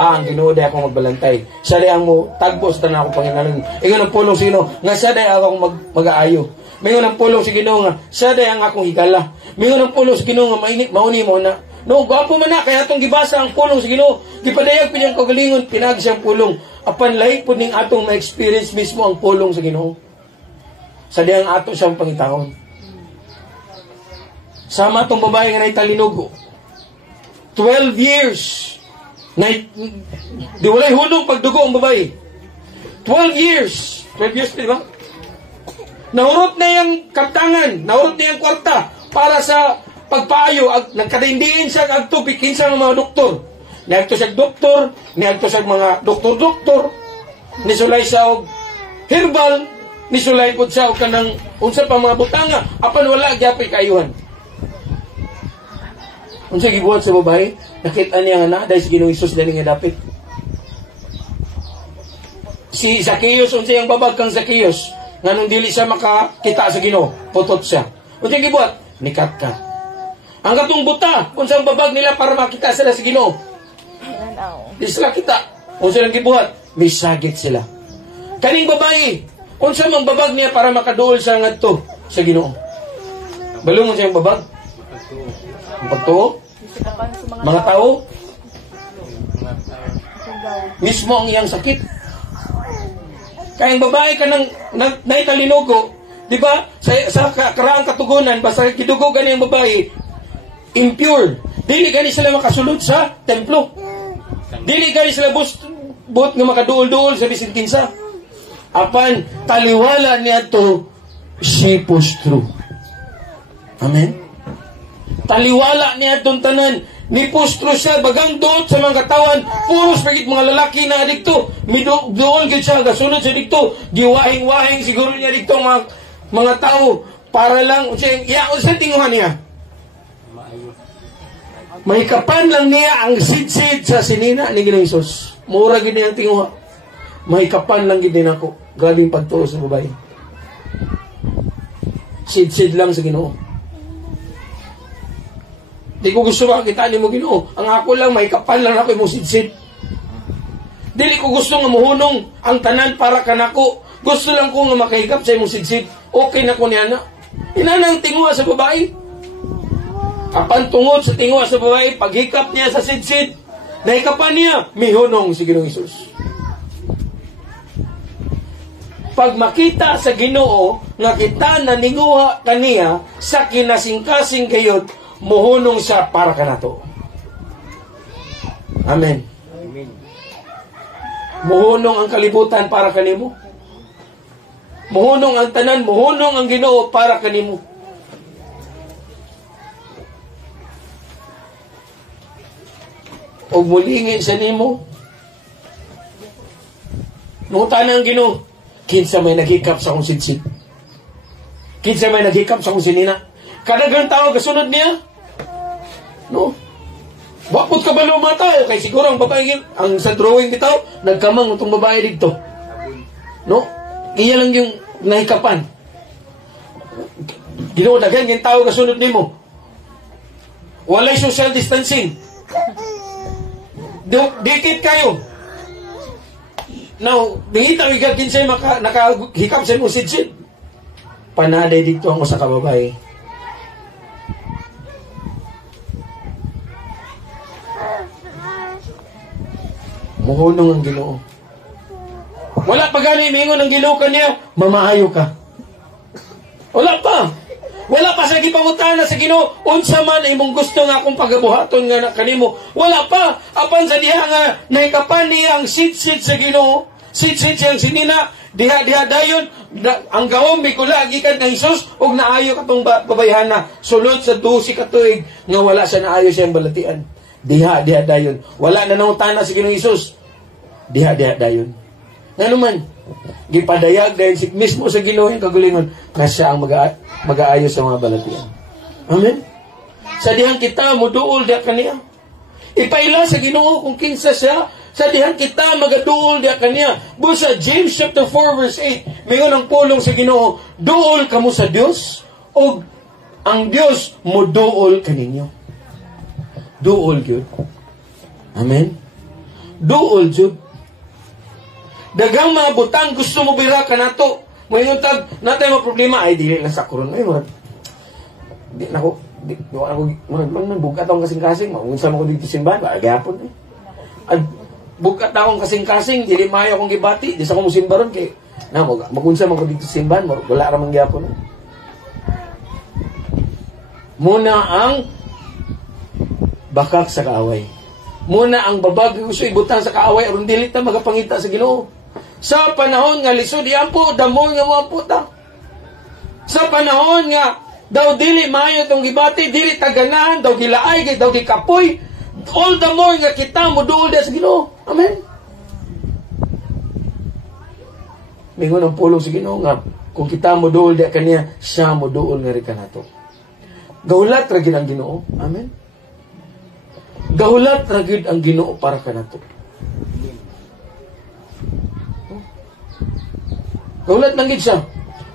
Ang Ginoo day akong magbalantay. Siya day ang mo tagbo sa tanan akong Panginoon. Ingon ang pulong si Ginoo nga siya day akong mag-aayo. Mayon ang pulong si Ginoo nga siya day ang akong higala. Mayon ang pulong si Ginoo nga mauni mo na. No, gwapo man na, kaya itong gibasa ang pulong sa Ginoo. Gipadayag pinyang kaugalingon, pinag siyang pulong. Apan lahi po ning atong ma-experience mismo ang pulong sa Ginoo. Sa diyang ato siyang pangitahon. Sama itong babae nga naitalinugo. 12 years. Di walay hulong pagdugo ang babae. 12 years. 12 years, di ba? Nahurot na yung kaptangan, nahurot na yung kwarta para sa pagpaayo, nagkadaindiin siya agtupik kinsa ng mga doktor. Niagto siya doktor, niagto siya mga doktor, nisulay siya og herbal, nisulay po siya og kanang unsa pa mga butanga, apan wala gyapon kaayuhan. Unsa gibuhat sa babae? Nakita niya nga na dahil si Ginoong Hesus dali nga dapit. Si Zacchaeus, unsa yung babag kang Zacchaeus, nganong dili siya makakita sa Ginoo, putot siya. Unsa gibuhat? Nikat ka. Ang katong buta, kung saan babag nila para makita sila sa Ginoo. Di sila kita. Kung saan gibuhat, may sagit sila. Kaning babae, kung saan mang babag niya para makaduol sa ngadto sa Ginoo. Balungon siyang babag. Ang pagtuo. Mga tao. Mismo ang iyang sakit. Kayang babae ka nang naitalinugo, di ba? Sa karaang katugunan, basta kidugo ganyan babae, impure. Dili gani sila makasulod sa templo. Dili gani sila buot nga makaduol-duol sa bisin kinsa. Apan taliwala niya to, she was true. Amen. Taliwala niya tong tanan, ni pustro siya bagang doot sa mga katawan, puros pagit mga lalaki na adikto. Doon gid siya gasunod sa dikto, giwahing-wahing siguro niya dikto mga tao. para lang, sa tinguhan niya. Mahikapan lang niya ang sidsid sa sinina ni Ginoong Hesus. Mura gid niyang tinguha. Mahikapan lang gid din ako. Galing pagtuo sa babae. Sidsid lang sa Ginoo. Di ko gusto makita ni mo Ginoo. Ang ako lang, mahikapan lang ako imong sidsid. Dili ko gusto nga muhunong ang tanan para kanako. Gusto lang ko nga makahikap sa imong sidsid. Okay na ko niya na. Inanang tinguha sa babae. Apan tungod sa tinguha sa babae, paghikap niya sa sidsid, nahikapan niya, mihunong si Ginoong Hesus. Pag makita sa Ginoo nga kita naninguha kaniya sa kinasingkasing gayud, muhunong siya para kanato. Amen. Muhunong ang kalibutan para kanimo. Muhunong ang tanan, muhunong ang Ginoo para kanimo. O mulingin sa nimo. Nungutan ang Ginoo, kinsa may naghikap sa akong sidsid. Kinsa may naghikap sa akong sinina. Kadagang tao kasunod niya. No? Wapot ka ba lumata? O kay siguro ang babae, ang sa drawing bitaw, nagkamang itong babae dito. No? Kaya lang yung nahikapan. Ginoo, dagan yung tao kasunod nimo. Walay social distancing. Dikit kayo. Now, dingita ko igad kinsay nakahikap sa mong sidsid. Panaday dito ang usa ka babae. Muhunong ang Ginoo. Wala pa gani mingon ang Ginoo kaniya, mamaayo ka. Wala pa. Wala pa sa gipangutana sa Ginoo, unsa man imong gusto nga akong pagabuhaton nga kanimo. Wala pa. Apan sa diha nga nahikapan niya ang sidsid sa Ginoo, sidsid siyang sinina, diha dayon ang gawom mikula gikan kang Hesus ug naayo katong babayhana sulod sa 12 ka tuig nga wala siya naayo siyang balatian. Diha dayon. Wala na nangutana sa Ginoong Hesus. Diha dayon. Ngano man gipadayag dahil mismo sa Ginoo yung kagulingon na siya ang mag-aayos sa mga balatian. Amen? Sa dihang kita, muduol diya kaniya. Ipaila sa Ginoo kung kinsa siya, sa dihang kita, magaduol diya kaniya. Busa James chapter 4 verse 8, mayon ang pulong sa Ginoo, duol kamo sa Dios, o ang Dios muduol kaninyo. Duol yun. Amen? Duol yun. Dagang mga butang gusto mo bira ka na to. Ngayon tag, natay mo problema, ay dili lang sa kuron. Ay, murag, di na ako, murag, bukat akong kasing-kasing, maunsa mo ko dito simbahan, gayapon eh. At bukat akong kasing-kasing, dili mayo akong gibati, di sa akong simbaron, kay, na, magunsa mo ko dito simbahan, wala ramang gayapon eh. Muna ang bakak sa kaaway. Muna ang babag gusto ibutang sa kaaway, aron dili ta magapangita sa Ginoo. Sa panahon nga lisod iampo damo nga moampo ta. Sa panahon nga daw dili maayo tong gibati, dili taganahan, daw gilaay, daw gikapoy, all the more nga kita moduol sa Ginoo. Amen. Mingon ang pulong sa Ginoo nga kung kita moduol di kaniya, siya moduol nga rin kanato. Gaulat ra gid ang Ginoo. Amen. Gaulat ra gid ang Ginoo para kanato. Gaulat lang gid siya.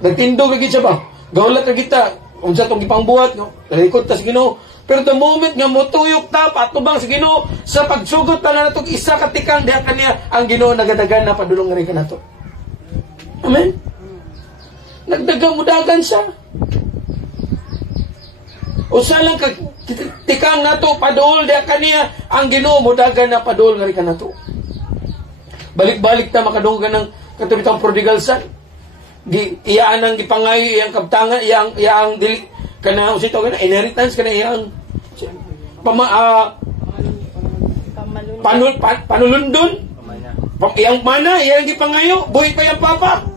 Nagtindog gid siya ba? Gaulat ra kita unsa tong gipangbuhat no? Talikod ta sa Ginoo. Pero the moment nga motuyok ta patubang sa Ginoo sa pagsugot ta na natong isa ka tikang diha kaniya ang Ginoo nagadagan na padulong rin kanato. Amen. Nagdagang mudagan siya. Usa lang kag tikang nato padul diha kaniya ang Ginoo mudagan na padul nga rin kanato. Balik-balik ta makadunggan ng katulitang prodigal son. Iyaan ang gipangayo, iyang kabtangan, iyang dili, kanang usito ka na, inheritance ka na iyang panulundon. Iyang mana, iyang gipangayo, buhay pa yung papa.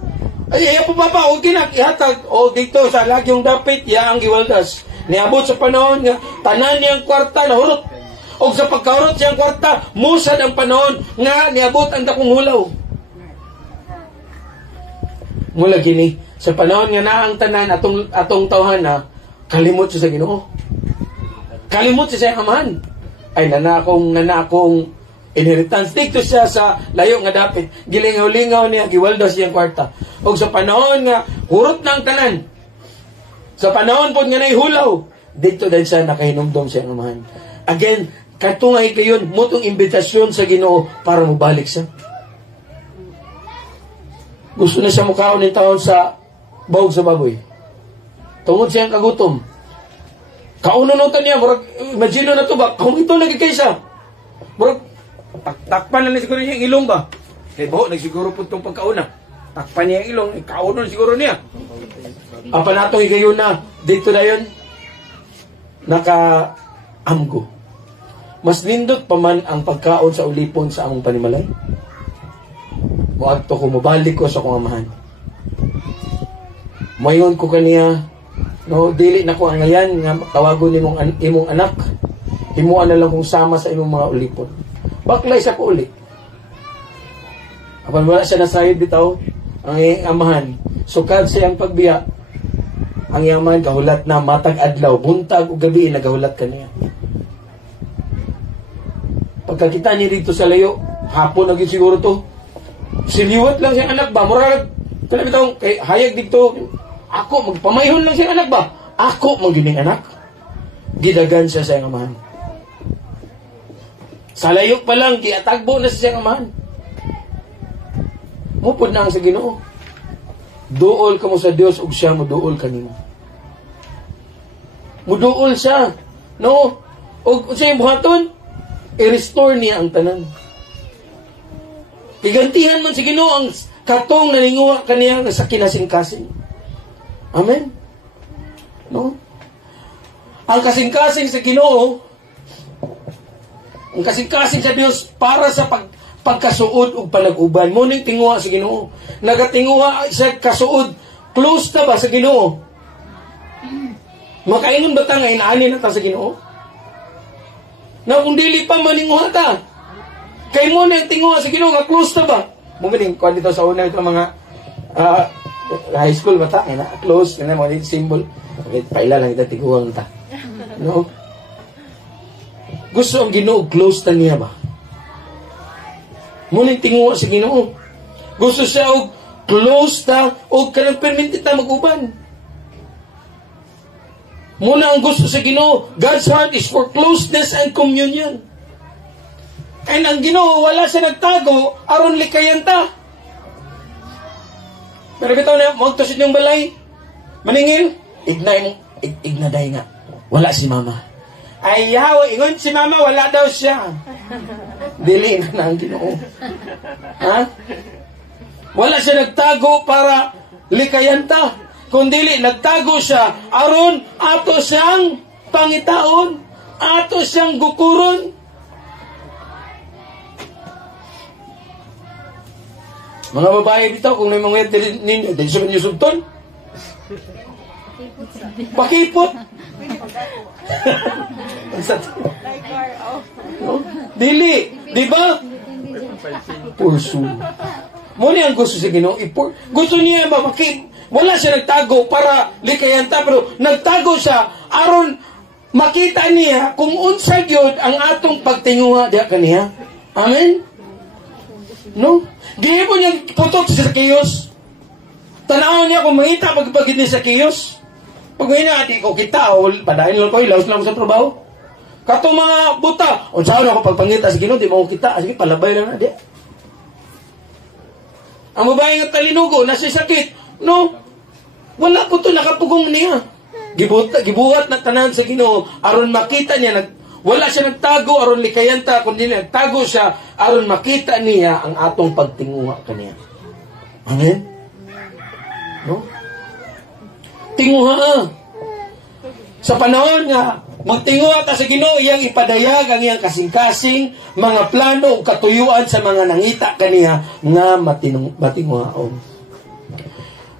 Ay, iyang po papa, o ihatag, o dito sa lagyong dapit, iyang giwaldas. Niabot sa panahon nga, tanan niyang kwarta, nahurot. O sa pagkahurot siyang kwarta, musad ang panahon nga, niabot ang dakong hulaw. Mula gini, sa panahon nga naang tanan atong tawhana, kalimot siya sa Ginoo. Kalimot siya sa amahan. Ay nanakong inheritance. Dito siya sa layo nga dapit. Gilingaw-lingaw niya, giwaldo siyang kwarta. O sa panahon nga, hurot na ang tanan. Sa panahon po nga naihulaw, dito dahil siya nakahinumdom siyang amahan. Again, katungay kayon, mutong imbitasyon sa Ginoo para mubalik siya. Gusto na siya mukaon ng taon sa bawog sa baboy. Tungod siyang kagutom. Kaununutan niya, murag, imagine na ito ba, kung ito nagkikay siya, murag, takpan na siguro niya yung ilong ba? Kaya baho, nagsiguro po itong pagkauna. Takpan niya yung ilong, kauno na siguro niya. Apa na itong igayon na, dito na yun, naka-amgo. Mas nindot pa man ang pagkaon sa ulipon sa among panimalay. Muag to ko, mabalik ko sa kong amahan. Mayon ko kaniya, no, dili na ko ang ngayan, nga tawagon imong anak, himuan na lang kong sama sa imong mga ulipon. Baklay sa ko uli. Apan wala siya nasayod bitaw, ang amahan, sukad siyang pagbiya, ang yaman gahulat na matag adlaw, buntag o gabi nagahulat kaniya. Pagkakita niya dito sa layo, hapon naging siguro to, siliwat lang siyang anak ba? Murag, talagang kay hayag dito, ako, magpamayhon lang siyang anak ba? Ako, magining anak. Gidagan siya sa siyang amahan. Sa layo pa lang, kiatagbo na sa siyang amahan. Mupod na ang sa Ginoo. Duol ka mo sa Dios ug siya mo duol kanimo. Muduol siya. No? Ug sa iyong buhaton, i-restore niya ang tanan. Igantihan man si Ginoo ang katong nalinguha kaniya sa kinasing-kasing. Amen? No? Ang kasing-kasing sa Ginoo, ang kasing-kasing sa Dios para sa pagkasuod ug panag-uban. Muning tinguha sa Ginoo. Nagatinguha sa kasuod. Close na ba sa Ginoo? Makaingon ba ta nga inaani na ta sa Ginoo? Na kung dili pa maninguha ta. Kay mo na yung tinguha sa Ginoo nga close na ba? Mumiling, kuhan dito sa una ito mga high school ba ta? Close, yan na mga symbol. Paila lang ito, tiguang ta. No? Gusto ang Ginoo, close na niya ba? Muling tinguha sa Ginoo. Gusto siya og close ta o kanang perminti ta mag-uban. Muna ang gusto sa Ginoo, God's heart is for closeness and communion. And ang Ginoo, wala siya nagtago, aron likayan ta. Pero bitaw na, magtusid yung balay. Maningil, ignaday nga. Wala si mama. Ay, yaw, ingon si mama, wala daw siya. Dili na ang Ginoo. Ha? Wala siya nagtago para likayan ta. Kundili, nagtago siya, aron ato siyang pangitaon, ato siyang gukuron. Mga babae dito, kung may mga ninyo, dahil sa inyo subton. Pakipot. Dili. Di ba? Pursue. Muna ang gusto sa Ginoo. Gusto niya mapakip. Wala siya nagtago para likayan ta, pero nagtago siya aron makita niya kung unsa gyud ang atong pagtinguha diha kaniya. Amen? No? Di mo niya putok sa Zacchaeus. Tanaw niya kung mangita pagpagid ni Zacchaeus. Pag may natin ko kita, padain lang ko, ilaos lang sa trabaho. Katong mga buta, o saan ako pagpangita sa Ginoo, di mo kita, sige, palabay lang na, di. Ang babae nga talinugo, nasa sakit, no? Wala po ito, nakapugong niya. Gibuhat na tanan sa Ginoo, aron makita niya, wala siya nagtago, aron likayan ta, kundi nagtago siya, aron makita niya ang atong pagtinguha kaniya. Amen? No? Tinguha. Sa panahon nga, magtinguha ta sa Ginoo, iyang ipadayag ang iyang kasing-kasing, mga plano o katuyuan sa mga nangita kaniya nga matinguhaon.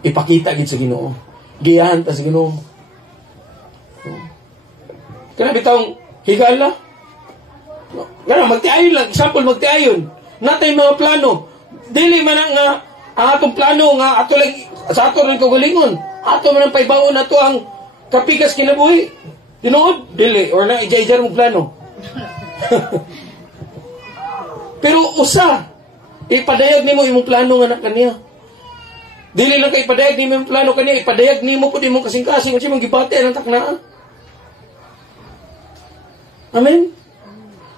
Ipakita gid sa Ginoo. Giyahan ta sa Ginoo. Kana bitawng higala. Kana magtiayon lang, example magtiayon. Natay mga plano. Dili man ang atong plano nga ato lang Sa ato rin kaugalingon. Ato man ang paibaon na to ang kapigas kinabuhi. Tinuod? Dili. Or na ija-ija mong plano. Pero usa, ipadayag nimo imong plano nga na kaniya. Dili lang kay ipadayag nimo imong plano kaniya, ipadayag nimo pud imong kasing-kasing unsa imong gibati ang taknaan. Amen.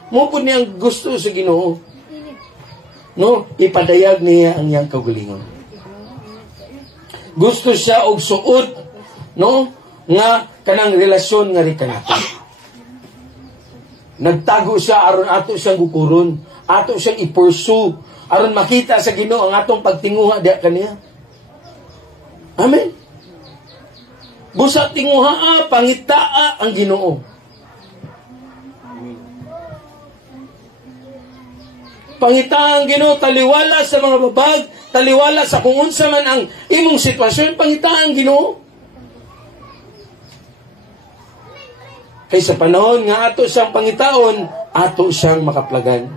Mo pud niyang gusto sa Ginoo. No, ipadayag niya ang iyang kaugalingon. Gusto siya og suod, no, nga kanang relasyon nga ri kanato. Nagtago siya aron ato siyang gukuron, ato siyang i-pursue, aron makita sa Ginoo ang atong pagtinguha diha kaniya. Amen. Busa tinguha pangitaa ang Ginoo. Pangitaan ang Ginoo, taliwala sa mga babag, taliwala sa kung unsa man ang imong sitwasyon, pangitaan ang Ginoo. Kay sa panahon nga ato siyang pangitaon, ato siyang makaplagan.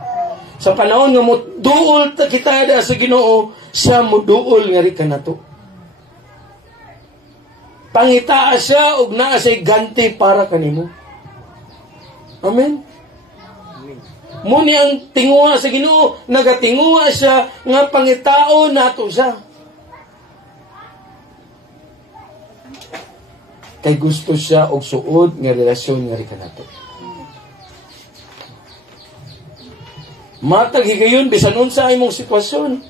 Sa panahon nga muduol kita da sa Ginoo, siya muduol nga ri kanato. Pangitaa siya ug naa say ganti para kanimo. Amen. Muni ang tinguha sa Ginoo, nagatinguha siya nga pangitaon nato siya. Kay gusto siya og suod nga relasyon nga ri kanato. Matag higayon bisan unsa imong sitwasyon.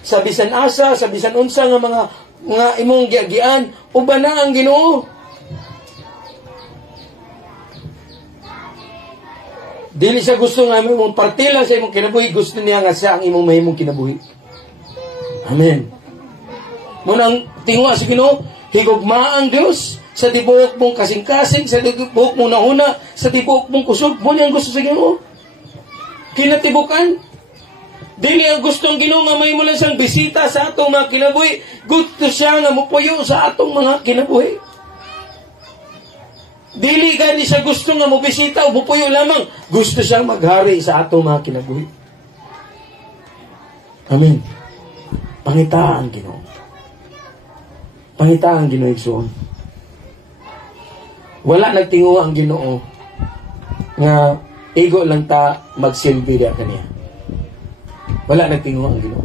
Sa bisan asa, sa bisan unsa nga mga imong giagian, uban na ang Ginoo. Dili siya gusto nga imong partila sa imong kinabuhi, gusto niya nga siya ang imong mahimong kinabuhi. Amen. Munang tinguha sa Ginoo, higugma ang Dios sa tibuok mong kasing-kasing, sa tibuok mong nahuna, sa tibuok mong kusog, mo niyang gusto sa Ginoo. Kinatibukan. Dili ang gusto ang Ginoo nga may mula siyang bisita sa atong mga kinabuhi, gusto siya nga mupuyo sa atong mga kinabuhi. Dili gani siya gusto nga mobisita o mupuyo lamang. Gusto siyang maghari sa atong mga kinabuhi. Amen. Pangitaa ang Ginoo. Pangitaa ang Ginoo igsoon. Wala nagtinguha ang Ginoo nga igo lang ta magsilbi diha kaniya. Wala nagtinguha ang Ginoo.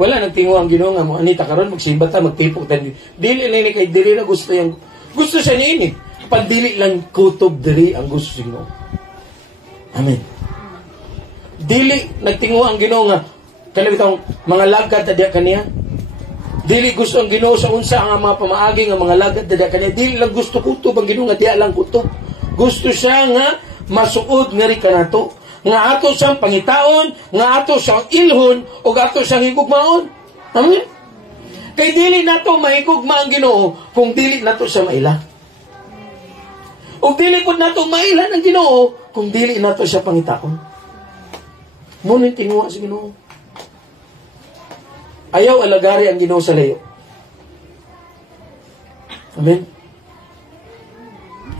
Wala nagtinguha ang Ginoo nga mo anita karon magsimba ta magtipok ta. Dili ni kay dili na gusto yang gusto siya niini. Pandili lang kutob diri ang gusto sa Ginoo. Amen. Dili nagtinguha ang Ginoo nga kanang bitong mga lagad diha kaniya. Dili gusto ang Ginoo sa unsa ang mga pamaagi nga mga lagad diha kaniya. Dili lang gusto kutob ang Ginoo nga diha lang kutob. Gusto siya nga masuod nga ri kanato, nga ato siyang pangitaon, nga ato siyang ilhon o ato siyang higugmaon. Amen. Kay dili nato mahigugma ang Ginoo kung dili nato siya maila. O dili po nato mailan ang Ginoo kung dili nato siya pangitaon. Muning tinguha sa Ginoo. Ayaw alagari ang Ginoo sa layo. Amen.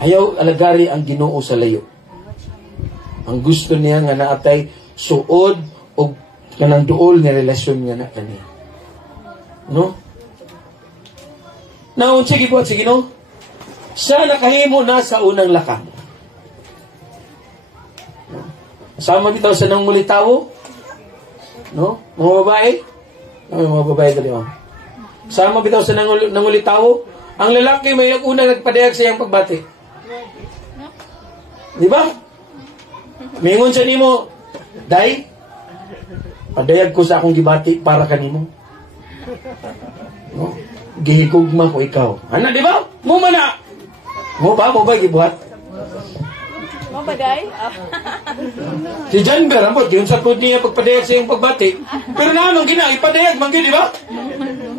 Ayaw alagari ang Ginoo sa layo. Ang gusto niya nga naatay suod o kanang duol nga relasyon nga na kaniya. No? Naon sige po sa Ginoo. Siya nakahimo na sa unang lakang. Sama bitaw sa nang mulitawo. No? Mga babae. Mga babae dali mo. Sama bitaw sa nangulitawo. Ang lalaki may una nagpadayag sa iyang pagbati. Di ba? Mingon siya nimo, Day, padayag ko sa akong gibati para kanimo. No? Gihigugma ko ikaw. Ano, di ba? Muma na! Mo ba gibuhat? Mo ba, Day? Si John Bear, yun sa pod niya pagpadayag sa iyong pagbati. Pero namang gina, ipadayag, manggi, di ba?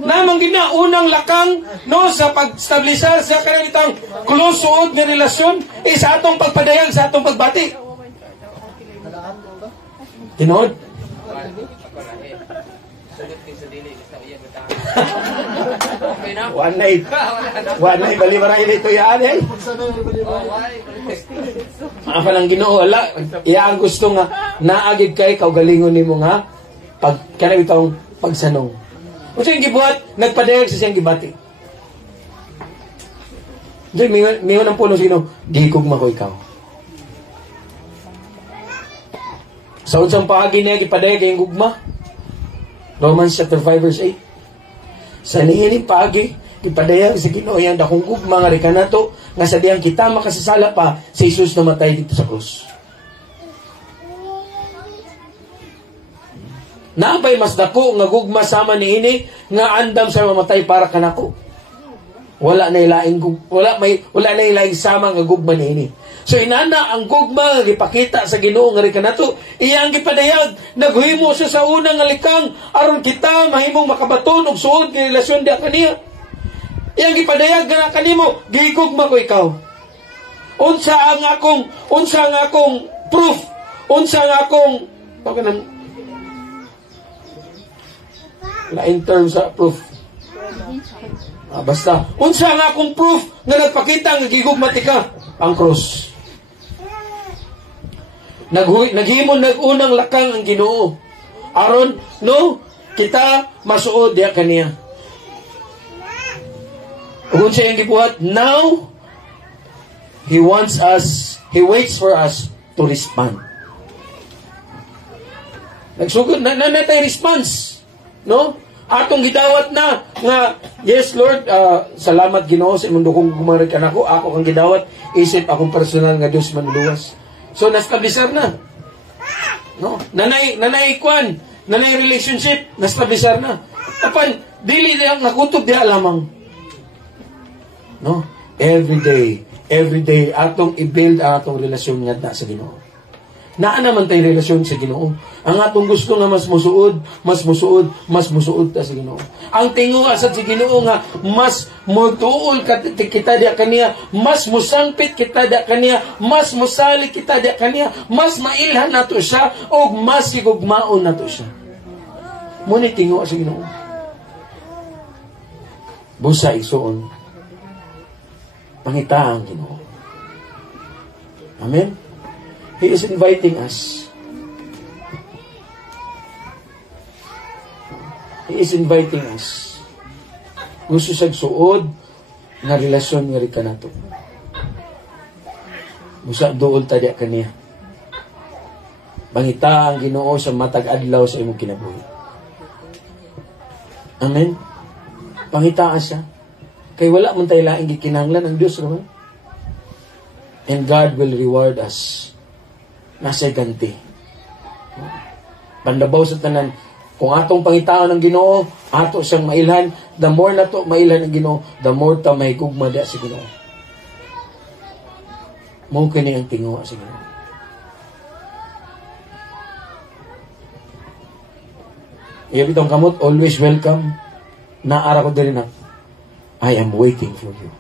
Namang gina, unang lakang, no, sa pag-stabilisar sa kanilitang close suod na relasyon, sa atong pagpadayag, sa atong pagbati. Tinood? One night, bali maray dito yan eh. Apa lang Ginoo, wala. Iya ang gusto nga, naagid kay kaugalingon nimo nga, kanang itong pagsanong. Unsa yung gibuhat? Nagpadayag sa siyang gibati. Diyan, may ng puno sino, gihigugma ko ikaw. Sa unsang paagi niya, gipadayag yung gugma. Romans chapter 5 verse 8. Sa niining paagi, gipadayag sa Ginoo yang dakong gugma nga rika nato, nga sa diyang kita makasasala pa, si Jesus namatay dito sa krus. Naambay mas dako nga gugma sama niini, nga andam sa mamatay para kanako. Wala na ilaing sama nga gugma niini. So inana ang gugma nga gipakita sa Ginoo nga rika nato, iya ang gipadayag, naghimo siya sa unang nga likang aron kita mahimong makabaton og suod nga relasyon dia kaniya. Iya ang gipadayag nga kanimo, gigugma ko ikaw. Unsa ang akong proof? Unsa ang akong lain term sa proof. Basta, unsa nga akong proof nga nagpakita nga gigugma tika ang cross. Naghimon nagunang lakang ang Ginoo. Aron, no, kita masuod diya kaniya. Kung siya yung gibuhat, now, He waits for us to respond. Nagsugod, nanatay response. No? Atong gidawat na nga, yes Lord, salamat Ginoo sa imong dukong gumarik kanako, ako kang gidawat, isip akong personal nga Dios manluwas. So nastablisar na. No? Nanay relationship, nastablisar na. Apan dili diha nakutob diha lamang. No? Every day atong i-build ang atong relasyon nga sa Ginoo. Naa naman tayo relasyon sa Ginoo. Ang atong gusto nga mas musuod ta sa Ginoo. Ang tinguha sa Ginoo nga mas mutuol kita diya kaniya, mas musangpit kita diya kaniya, mas musali kita diya kaniya, mas mailhan nato siya o mas sigugmaon nato siya. Muna tinguha sa Ginoo. Busa igsuon. Pangita ang Ginoo. Amen. He is inviting us. He is inviting us. Gusto siyang suod na relasyon nga rika nato. Musa dool tadya kaniya. Bangita ang Ginoo sa matag adlaw sa imong kinabuhi. Amen. Pangitaan siya. Kay wala man tayo laing gikinahanglan ang Dios naman. And God will reward us. Nasa ganti. Pandabaw sa tanan, kung atong pangitaan ng Ginoo, ato siyang mailhan, the more na to mailhan ng Ginoo, the more ta may gugma da sa Ginoo. Mo kini ang tinguha sa Ginoo. Iya bitong kamot, always welcome. Naara ko diri na, I am waiting for you.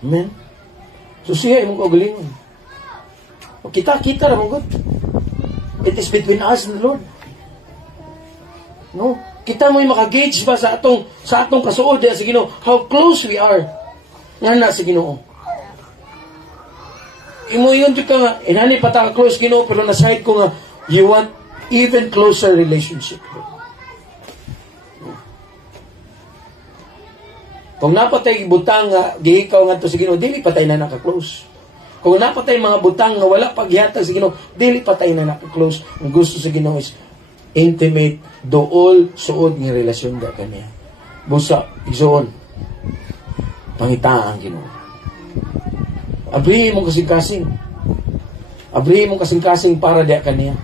Amen. So siya imong kaugalingon. Kita ra mong God. It is between us and the Lord. No? Kita mo maka-gauge ba sa atong kasuod sa Ginoo, how close we are nga na sa Ginoo. Imo yun ka nga, inani pa ta close Ginoo, pero na-side ko nga, you want even closer relationship. Kung napatay butang nga gihikaw nga to sa Ginoo, dili patay na naka-close. Kung napatay mga butang nga wala paghihatag sa Ginoo, dili patay na naka-close. Ang gusto sa Ginoo is intimate, dool, suod ng relasyon da kaniya. Busa, igsoon, pangita ang Ginoo. Abrihin mong kasing-kasing. Abrihin mong kasing-kasing para da kaniya.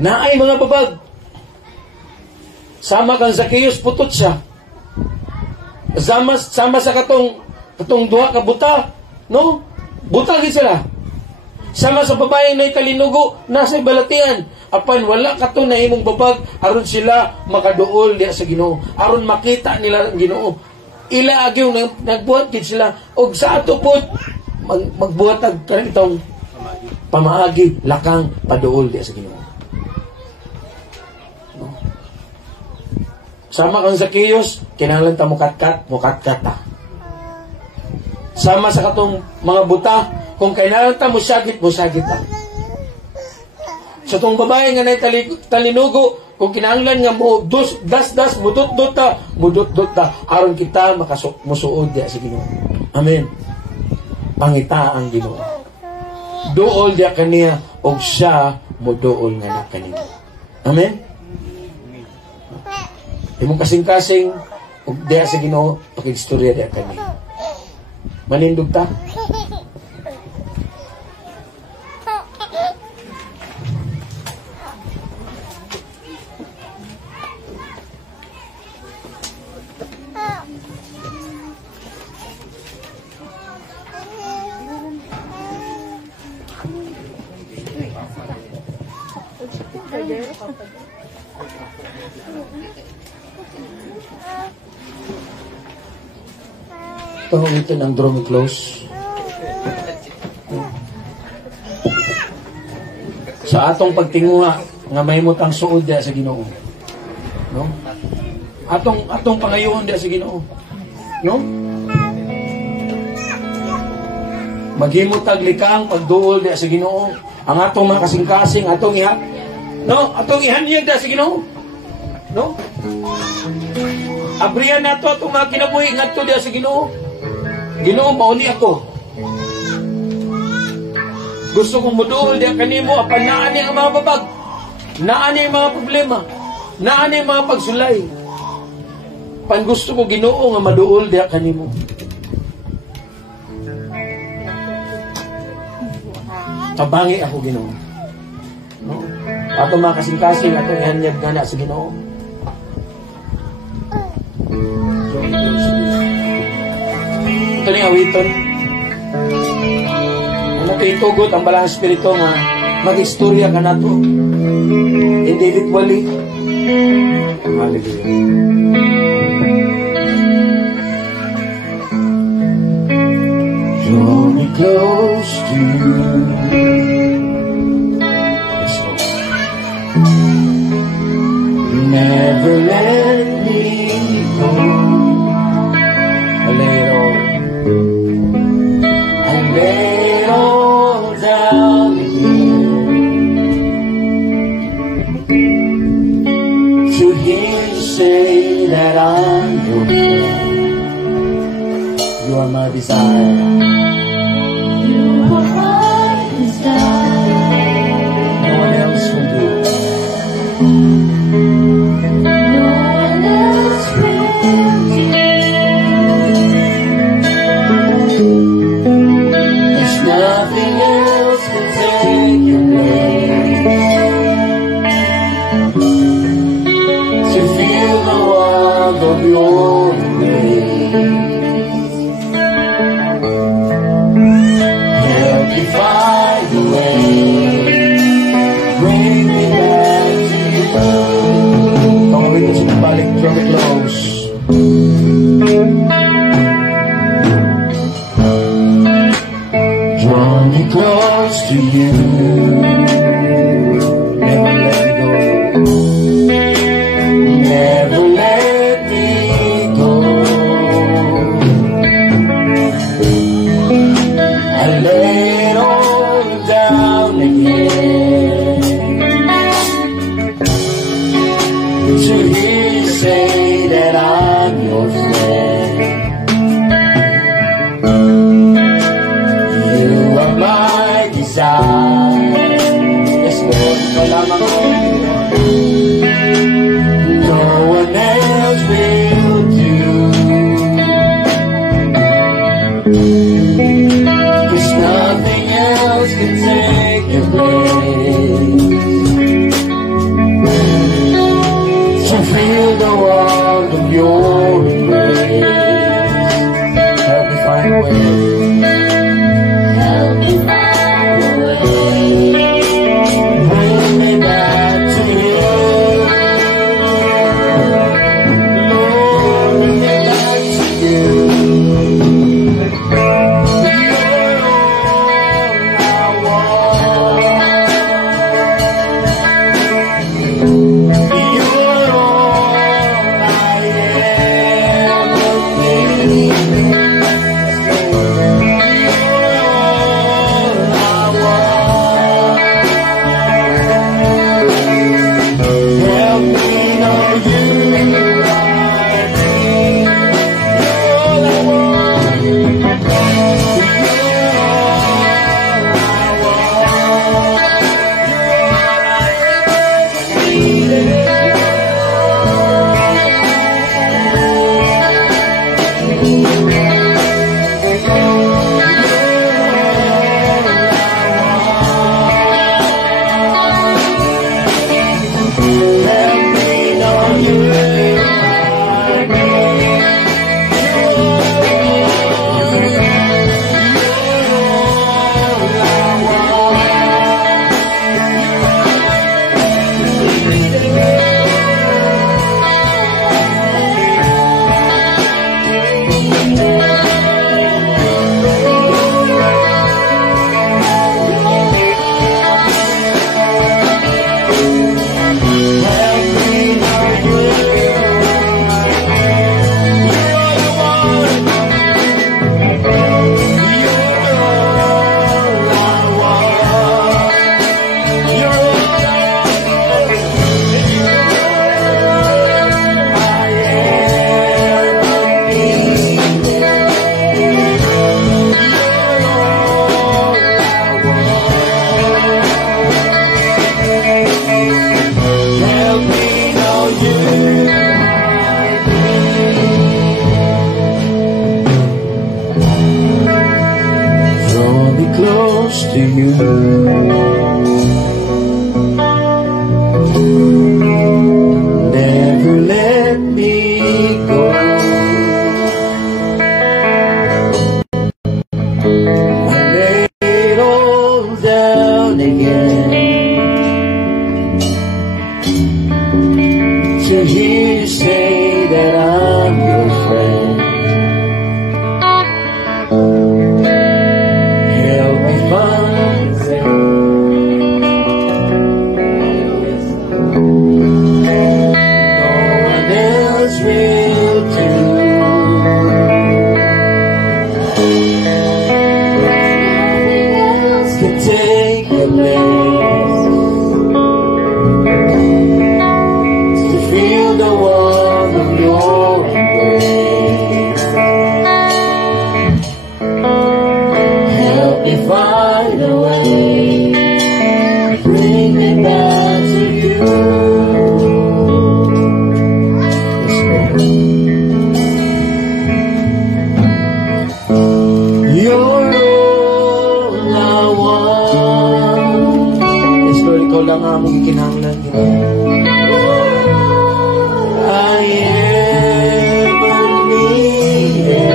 Naay mga babag. Sama kang Zacchaeus, putot siya. Sama sa katong duha ka buta, no? Buta gid sila. Sama sa babae na ikalinugo, nasa balatian. Apan wala ka to na imong babag, aron sila makaduol diya sa Ginoo. Aron makita nila ang Ginoo. Ila agyaw nagbuhat gid sila. Og sa ato po, magbuhatag kanitong pamaagi, lakang paduol diya sa Ginoo. No? Sama kang Zacchaeus, kinahanglan ta mukatkat ta. Sama sa katong mga buta, kung kailangan ta mo sagit ta. Sa tong babae nga nay talinugo, Kung kinahanglan nga mo, das, mudot-dot ta, aron kita musuod diya sa Ginoo. Amen. Pangita ang Ginoo. Duol diya kaniya, og siya muduol nga na kanina. Amen? Imong kasing-kasing, og diya sa Ginoo, pakistorya diya kanina. Manindog ta? Pangulitin ang draw me close. Sa atong pagtinguha nga mahimutang suod diya sa Ginoo. No? Atong pangayoon diya sa Ginoo. No? Maghimutag likang pagduol diya sa Ginoo. Ang atong mga kasing-kasing atong ihanyag diya sa Ginoo. No? Abrihan nato atong mga kinabuhi ngadto diya sa Ginoo. Ginoo, mauni ako. Gusto kong muduol diya kanimo, apan naani ang mga babag, naani ang mga problema, naani ang mga pagsulay. Pan gusto ko Ginoo nga maduol diya kanimo. Tabangi ako Ginoo. No? Ato mga kasing-kasing, atong ihanyag nga na sa Ginoo. Ito ni awiton. Natitugot ang balang espiritu nga mag-istorya ka na to. Individually. Hallelujah. Draw me close to you. Let's go. Never let me go. A little. I lay it all down again to hear you say that I'm your friend. You are my desire. You are my desire. No one else will do. No one else will do. Nothing else can take your place. To feel the warmth of your embrace. Help me find a way. Bring me back to you. Pangawin ko siya balik from the close. Draw me close to you. Never let go. Never let me go. I lay it all down again to hear you say that I'm your friend. My desire. Yes, Lord, no one else will do. 'Cause nothing else can take your place. So feel the warmth of your embrace. Help me find a way. you. Never let me go. I lay it all down again to hear you say that I'm your friend. Help me find will do. Nothing else can take your place. To feel the warmth of your embrace. Help me find a way. Bring me back to you. Lang ang among kinahanglan I ever needed.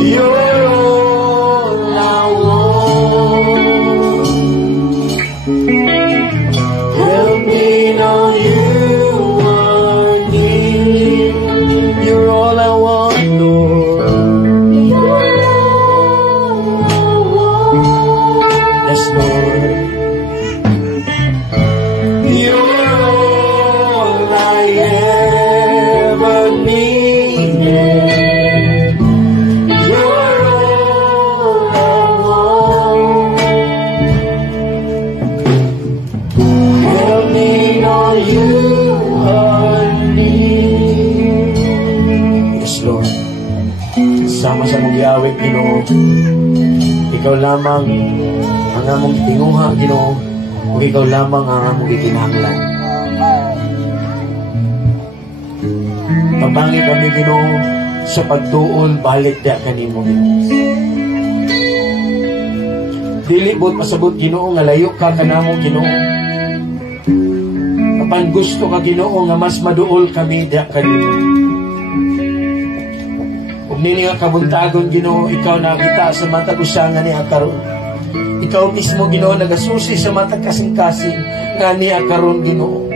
You're all I want. Help me know you are near. You're all I want, Lord. You're all I want. Yes, Lord. Sama sa mong giawit, Ginoo. Ikaw lamang ang among tinguha, Ginoo. Ug ikaw lamang ang among gikinahanglan. Pabangi kami, Ginoo, sa pagtuon balik da kanimo, Ginoo. Dili bot pasabot, Ginoo, nga layo ka kanamo, Ginoo. Kapan gusto ka, Ginoo, nga mas maduol kami da kanimo. Nini nga kabuntagon, Ginoo, ikaw nakita sa matag usangan niya karon. Ikaw mismo, Ginoo, nagasusi sa matag kasing-kasing nga niya karon, Ginoo.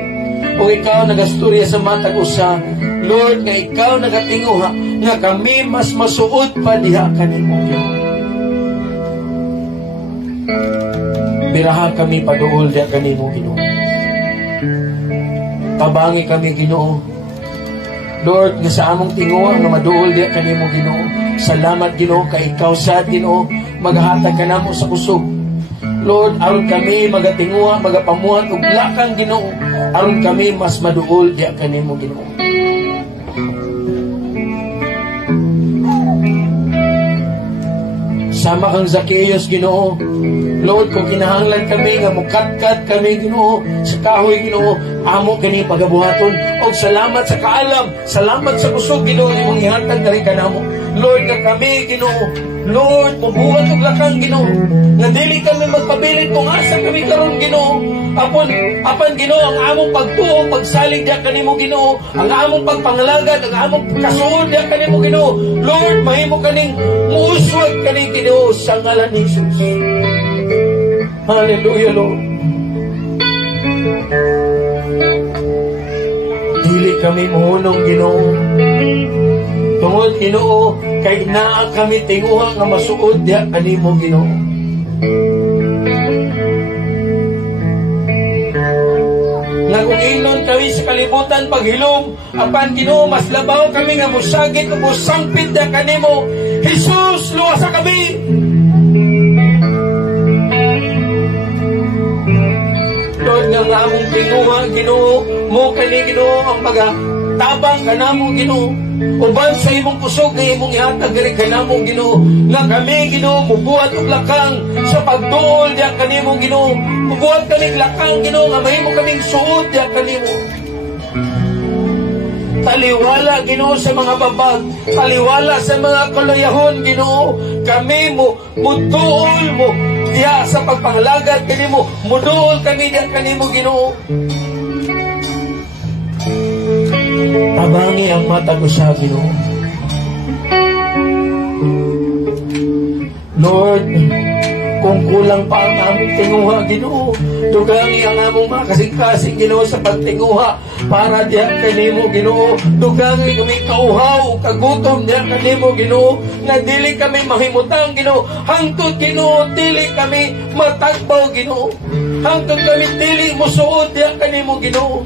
O ikaw nagasturya sa matag usa, Lord, nga ikaw nagatinguha nga kami mas masuot pa diha kanimo, Ginoo. Biraha kami paduol diha kanimo, Ginoo. Tabangi kami, Ginoo. Lord, nga sa among tinguha nga maduol diha kanimo, Ginoo. Salamat, Ginoo, kay ikaw sa Ginoo maghatag kanamo sa kusog. Lord, aron kami magatinguha, magapamuhat og lakang, Ginoo. Aron kami mas maduol diha kanimo, Ginoo. Sama kang Zacchaeus, Ginoo. Lord, kung kinahanglan kami nga mukatkat kami, Ginoo, sa kahoy, Ginoo, amo kini pagabuhaton. Og salamat sa kaalam, salamat sa kusog, Ginoo, imong ihatag na rin kanamo. Lord, nga kami, Ginoo, Lord, mabuhat og lakang, Ginoo, nga dili kami magpabilin kung asa kami karon, Ginoo. Apan, Ginoo, ang among pagtuo, pagsalig diha kanimo, Ginoo, ang among pagpangalagad, ang among kasuod diha kanimo, Ginoo. Lord, mahimo kaning muuswag kaning, Ginoo, sa ngalan ni Jesus. Hallelujah, Lord. Dili kami mohunong, Ginoo. Tungod, Ginoo, kay naa kami tinguha nga masuod diha kanimo, Ginoo. Nagungilon kami sa kalibutan paghilom, apan, Ginoo, mas labaw kami nga musagit o musampit diha kanimo. Jesus, luwasa kami. Lord, nga among tinguha, Ginoo, mo kani, Ginoo, ang tabang kanamo, Ginoo. Uban sa imong kusog na imong ihatag diri kanamo, Ginoo. Nga kami, Ginoo, mubuhat og lakang sa pagduol diha kanimo, Ginoo. Mubuhat kaning lakang, Ginoo, nga mahimo kaming suod diha kanimo. taliwala, Ginoo, sa mga babag, taliwala sa mga kalayahon, Ginoo. Kami mo, mutuol mo, diya sa pagpangalagat kanimo, muduol kami diya kanimo, Ginoo. Tabangi ang mata ko siya, Ginoo. Lord, kung kulang pa ang aming tinguha, Ginoo, dugangi ang among mga kasing-kasing, Ginoo, sa pagtinguha para diya kanimo, Ginoo. Dugangi kami kauhaw o kagutom diya kanimo, Ginoo, na dili kami mahimutang, Ginoo. Hangtod, Ginoo, dili kami matagbaw, Ginoo. Hangtod kami dili musuod diya kanimo, Ginoo.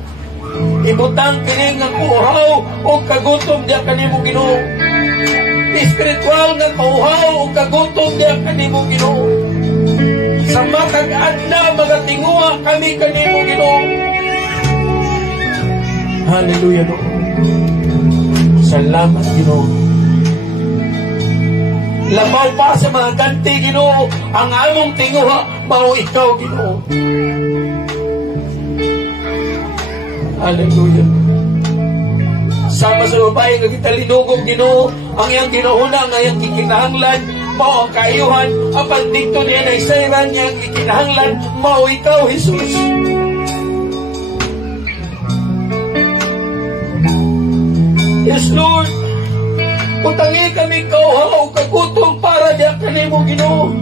Ibutang kini nga kauhaw o kagutom diya kanimo, Ginoo. Espiritual nga kauhaw o kagutom diya kanimo, Ginoo. Sa matag-adna mga tinguha kami kanimo, Ginoo. Hallelujah, Lord. Salamat, Ginoo. Labaw pa sa mga ganti, Ginoo, ang among tinguha mao ikaw, Ginoo. Hallelujah. Sama sa babae nga kita linugog, Ginoo, ang iyang ginahuna, ang iyang kikinahanglan, mao ang kaayuhan, ang pagdikto niya na isayran niya ang ikinahanglan, mao ikaw, Jesus. Yes, Lord. Kutangi kami kauhaw, kagutom para diya kanimo, Ginoo.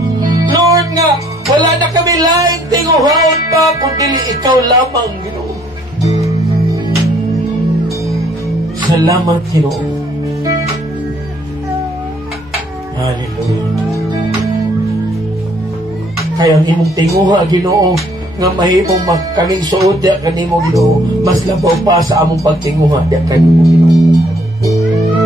Lord nga, wala na kami laing tinguhaon pa, kundi ikaw lamang, Ginoo. Salamat, Ginoo. Hallelujah. Kaya ang imong tinguha, Ginoo, nga mahimong kaming suod diya kanimo, Ginoo, mas labaw pa sa among pagtinguha diya kanimo, Ginoo.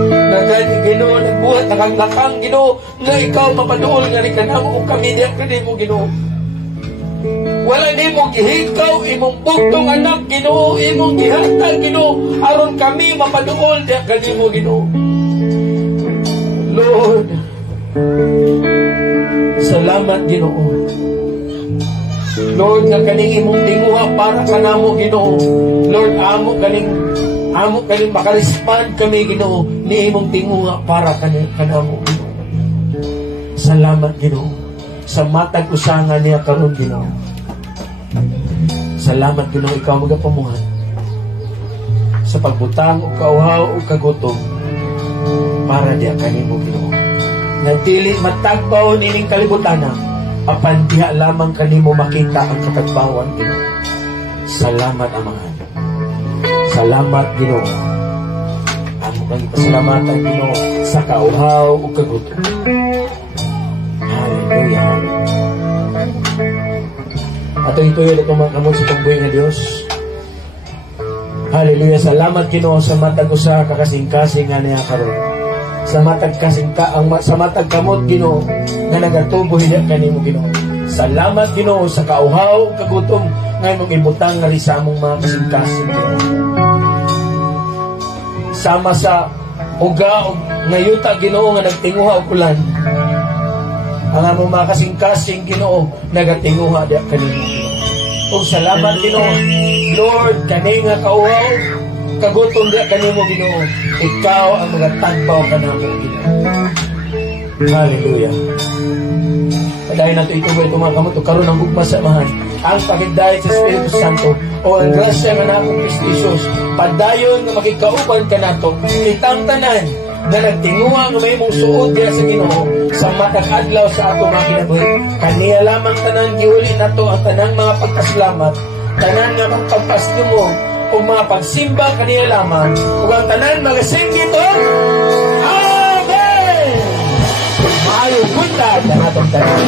Nagani, Ginoo, nagbuhat nakang-nakang, Ginoo, nga ikaw mapaduol nga ni kanamo o kami diya kanimo, Ginoo. Wala ni mong gihikaw, imong bugtong anak, Ginoo, imong gihatag, Ginoo, aron kami mapaduol diya kanimo, Ginoo. Lord, salamat, Ginoo. Lord, nga kaning imong tinguha para kanamo, Ginoo. Lord, amo kaning makarespan kami, Ginoo, ni imong tinguha para kanamo, Ginoo. Salamat, Ginoo, sa matag usangan niya karon, Ginoo. Salamat, Ginoo, ikaw magapamuhan sa pagbutang o kauhaw o kagutom para diya kanimo, Ginoo. Nagdili matagbaw nining kalibutan, apan diha lamang kanimo makita ang katagbawan, Ginoo. Salamat, Amahan. Salamat, Ginoo. Amo kang pasalamatan, Ginoo, sa kauhaw o kagutom. Hallelujah. Ato ito yun itong mga kamot sa pagbuhay ng Diyos. Hallelujah. Salamat, Ginoo, sa matag usa kakasing-kasing nga niya karon. Sa matag kamot, Ginoo, nga nagatuboy niya kanimo, Ginoo. Salamat, Ginoo, sa kauhaw kagutom nga imong ibutang nga sa among mga kasing-kasing, Ginoo. Sama sa uga nga yuta, Ginoo, nga nagtinguha og ulan. Ang among mga kasing-kasing, Ginoo, nagatinguha diya kanimo, Ginoo. O salamat, Ginoo. Lord, kani nga kauhaw kagutom diya kanimo, Ginoo. Ikaw ang mga tagbaw kanamo, Ginoo. Hallelujah. Padayon nato ito ba itong mga kamot o karoon ng bugma sa mahan. Ang pagigdahil sa Espiritu Santo o ang grasya nga na akong Kristo Jesus, padayon nga makikauban ka nato, kitang tanan na nagtinguha nga may mong suod kaya sa Ginoo sa matag adlaw sa ato mga kinabuhi. Kaniya lamang tanan giuli nato ang tanang mga pagpasalamat, tanan nga magpagpasyo mo o mga pagsimba kaniya lamang o ang tanan magasing dito. Amen! Maayong buntag na natong tanan.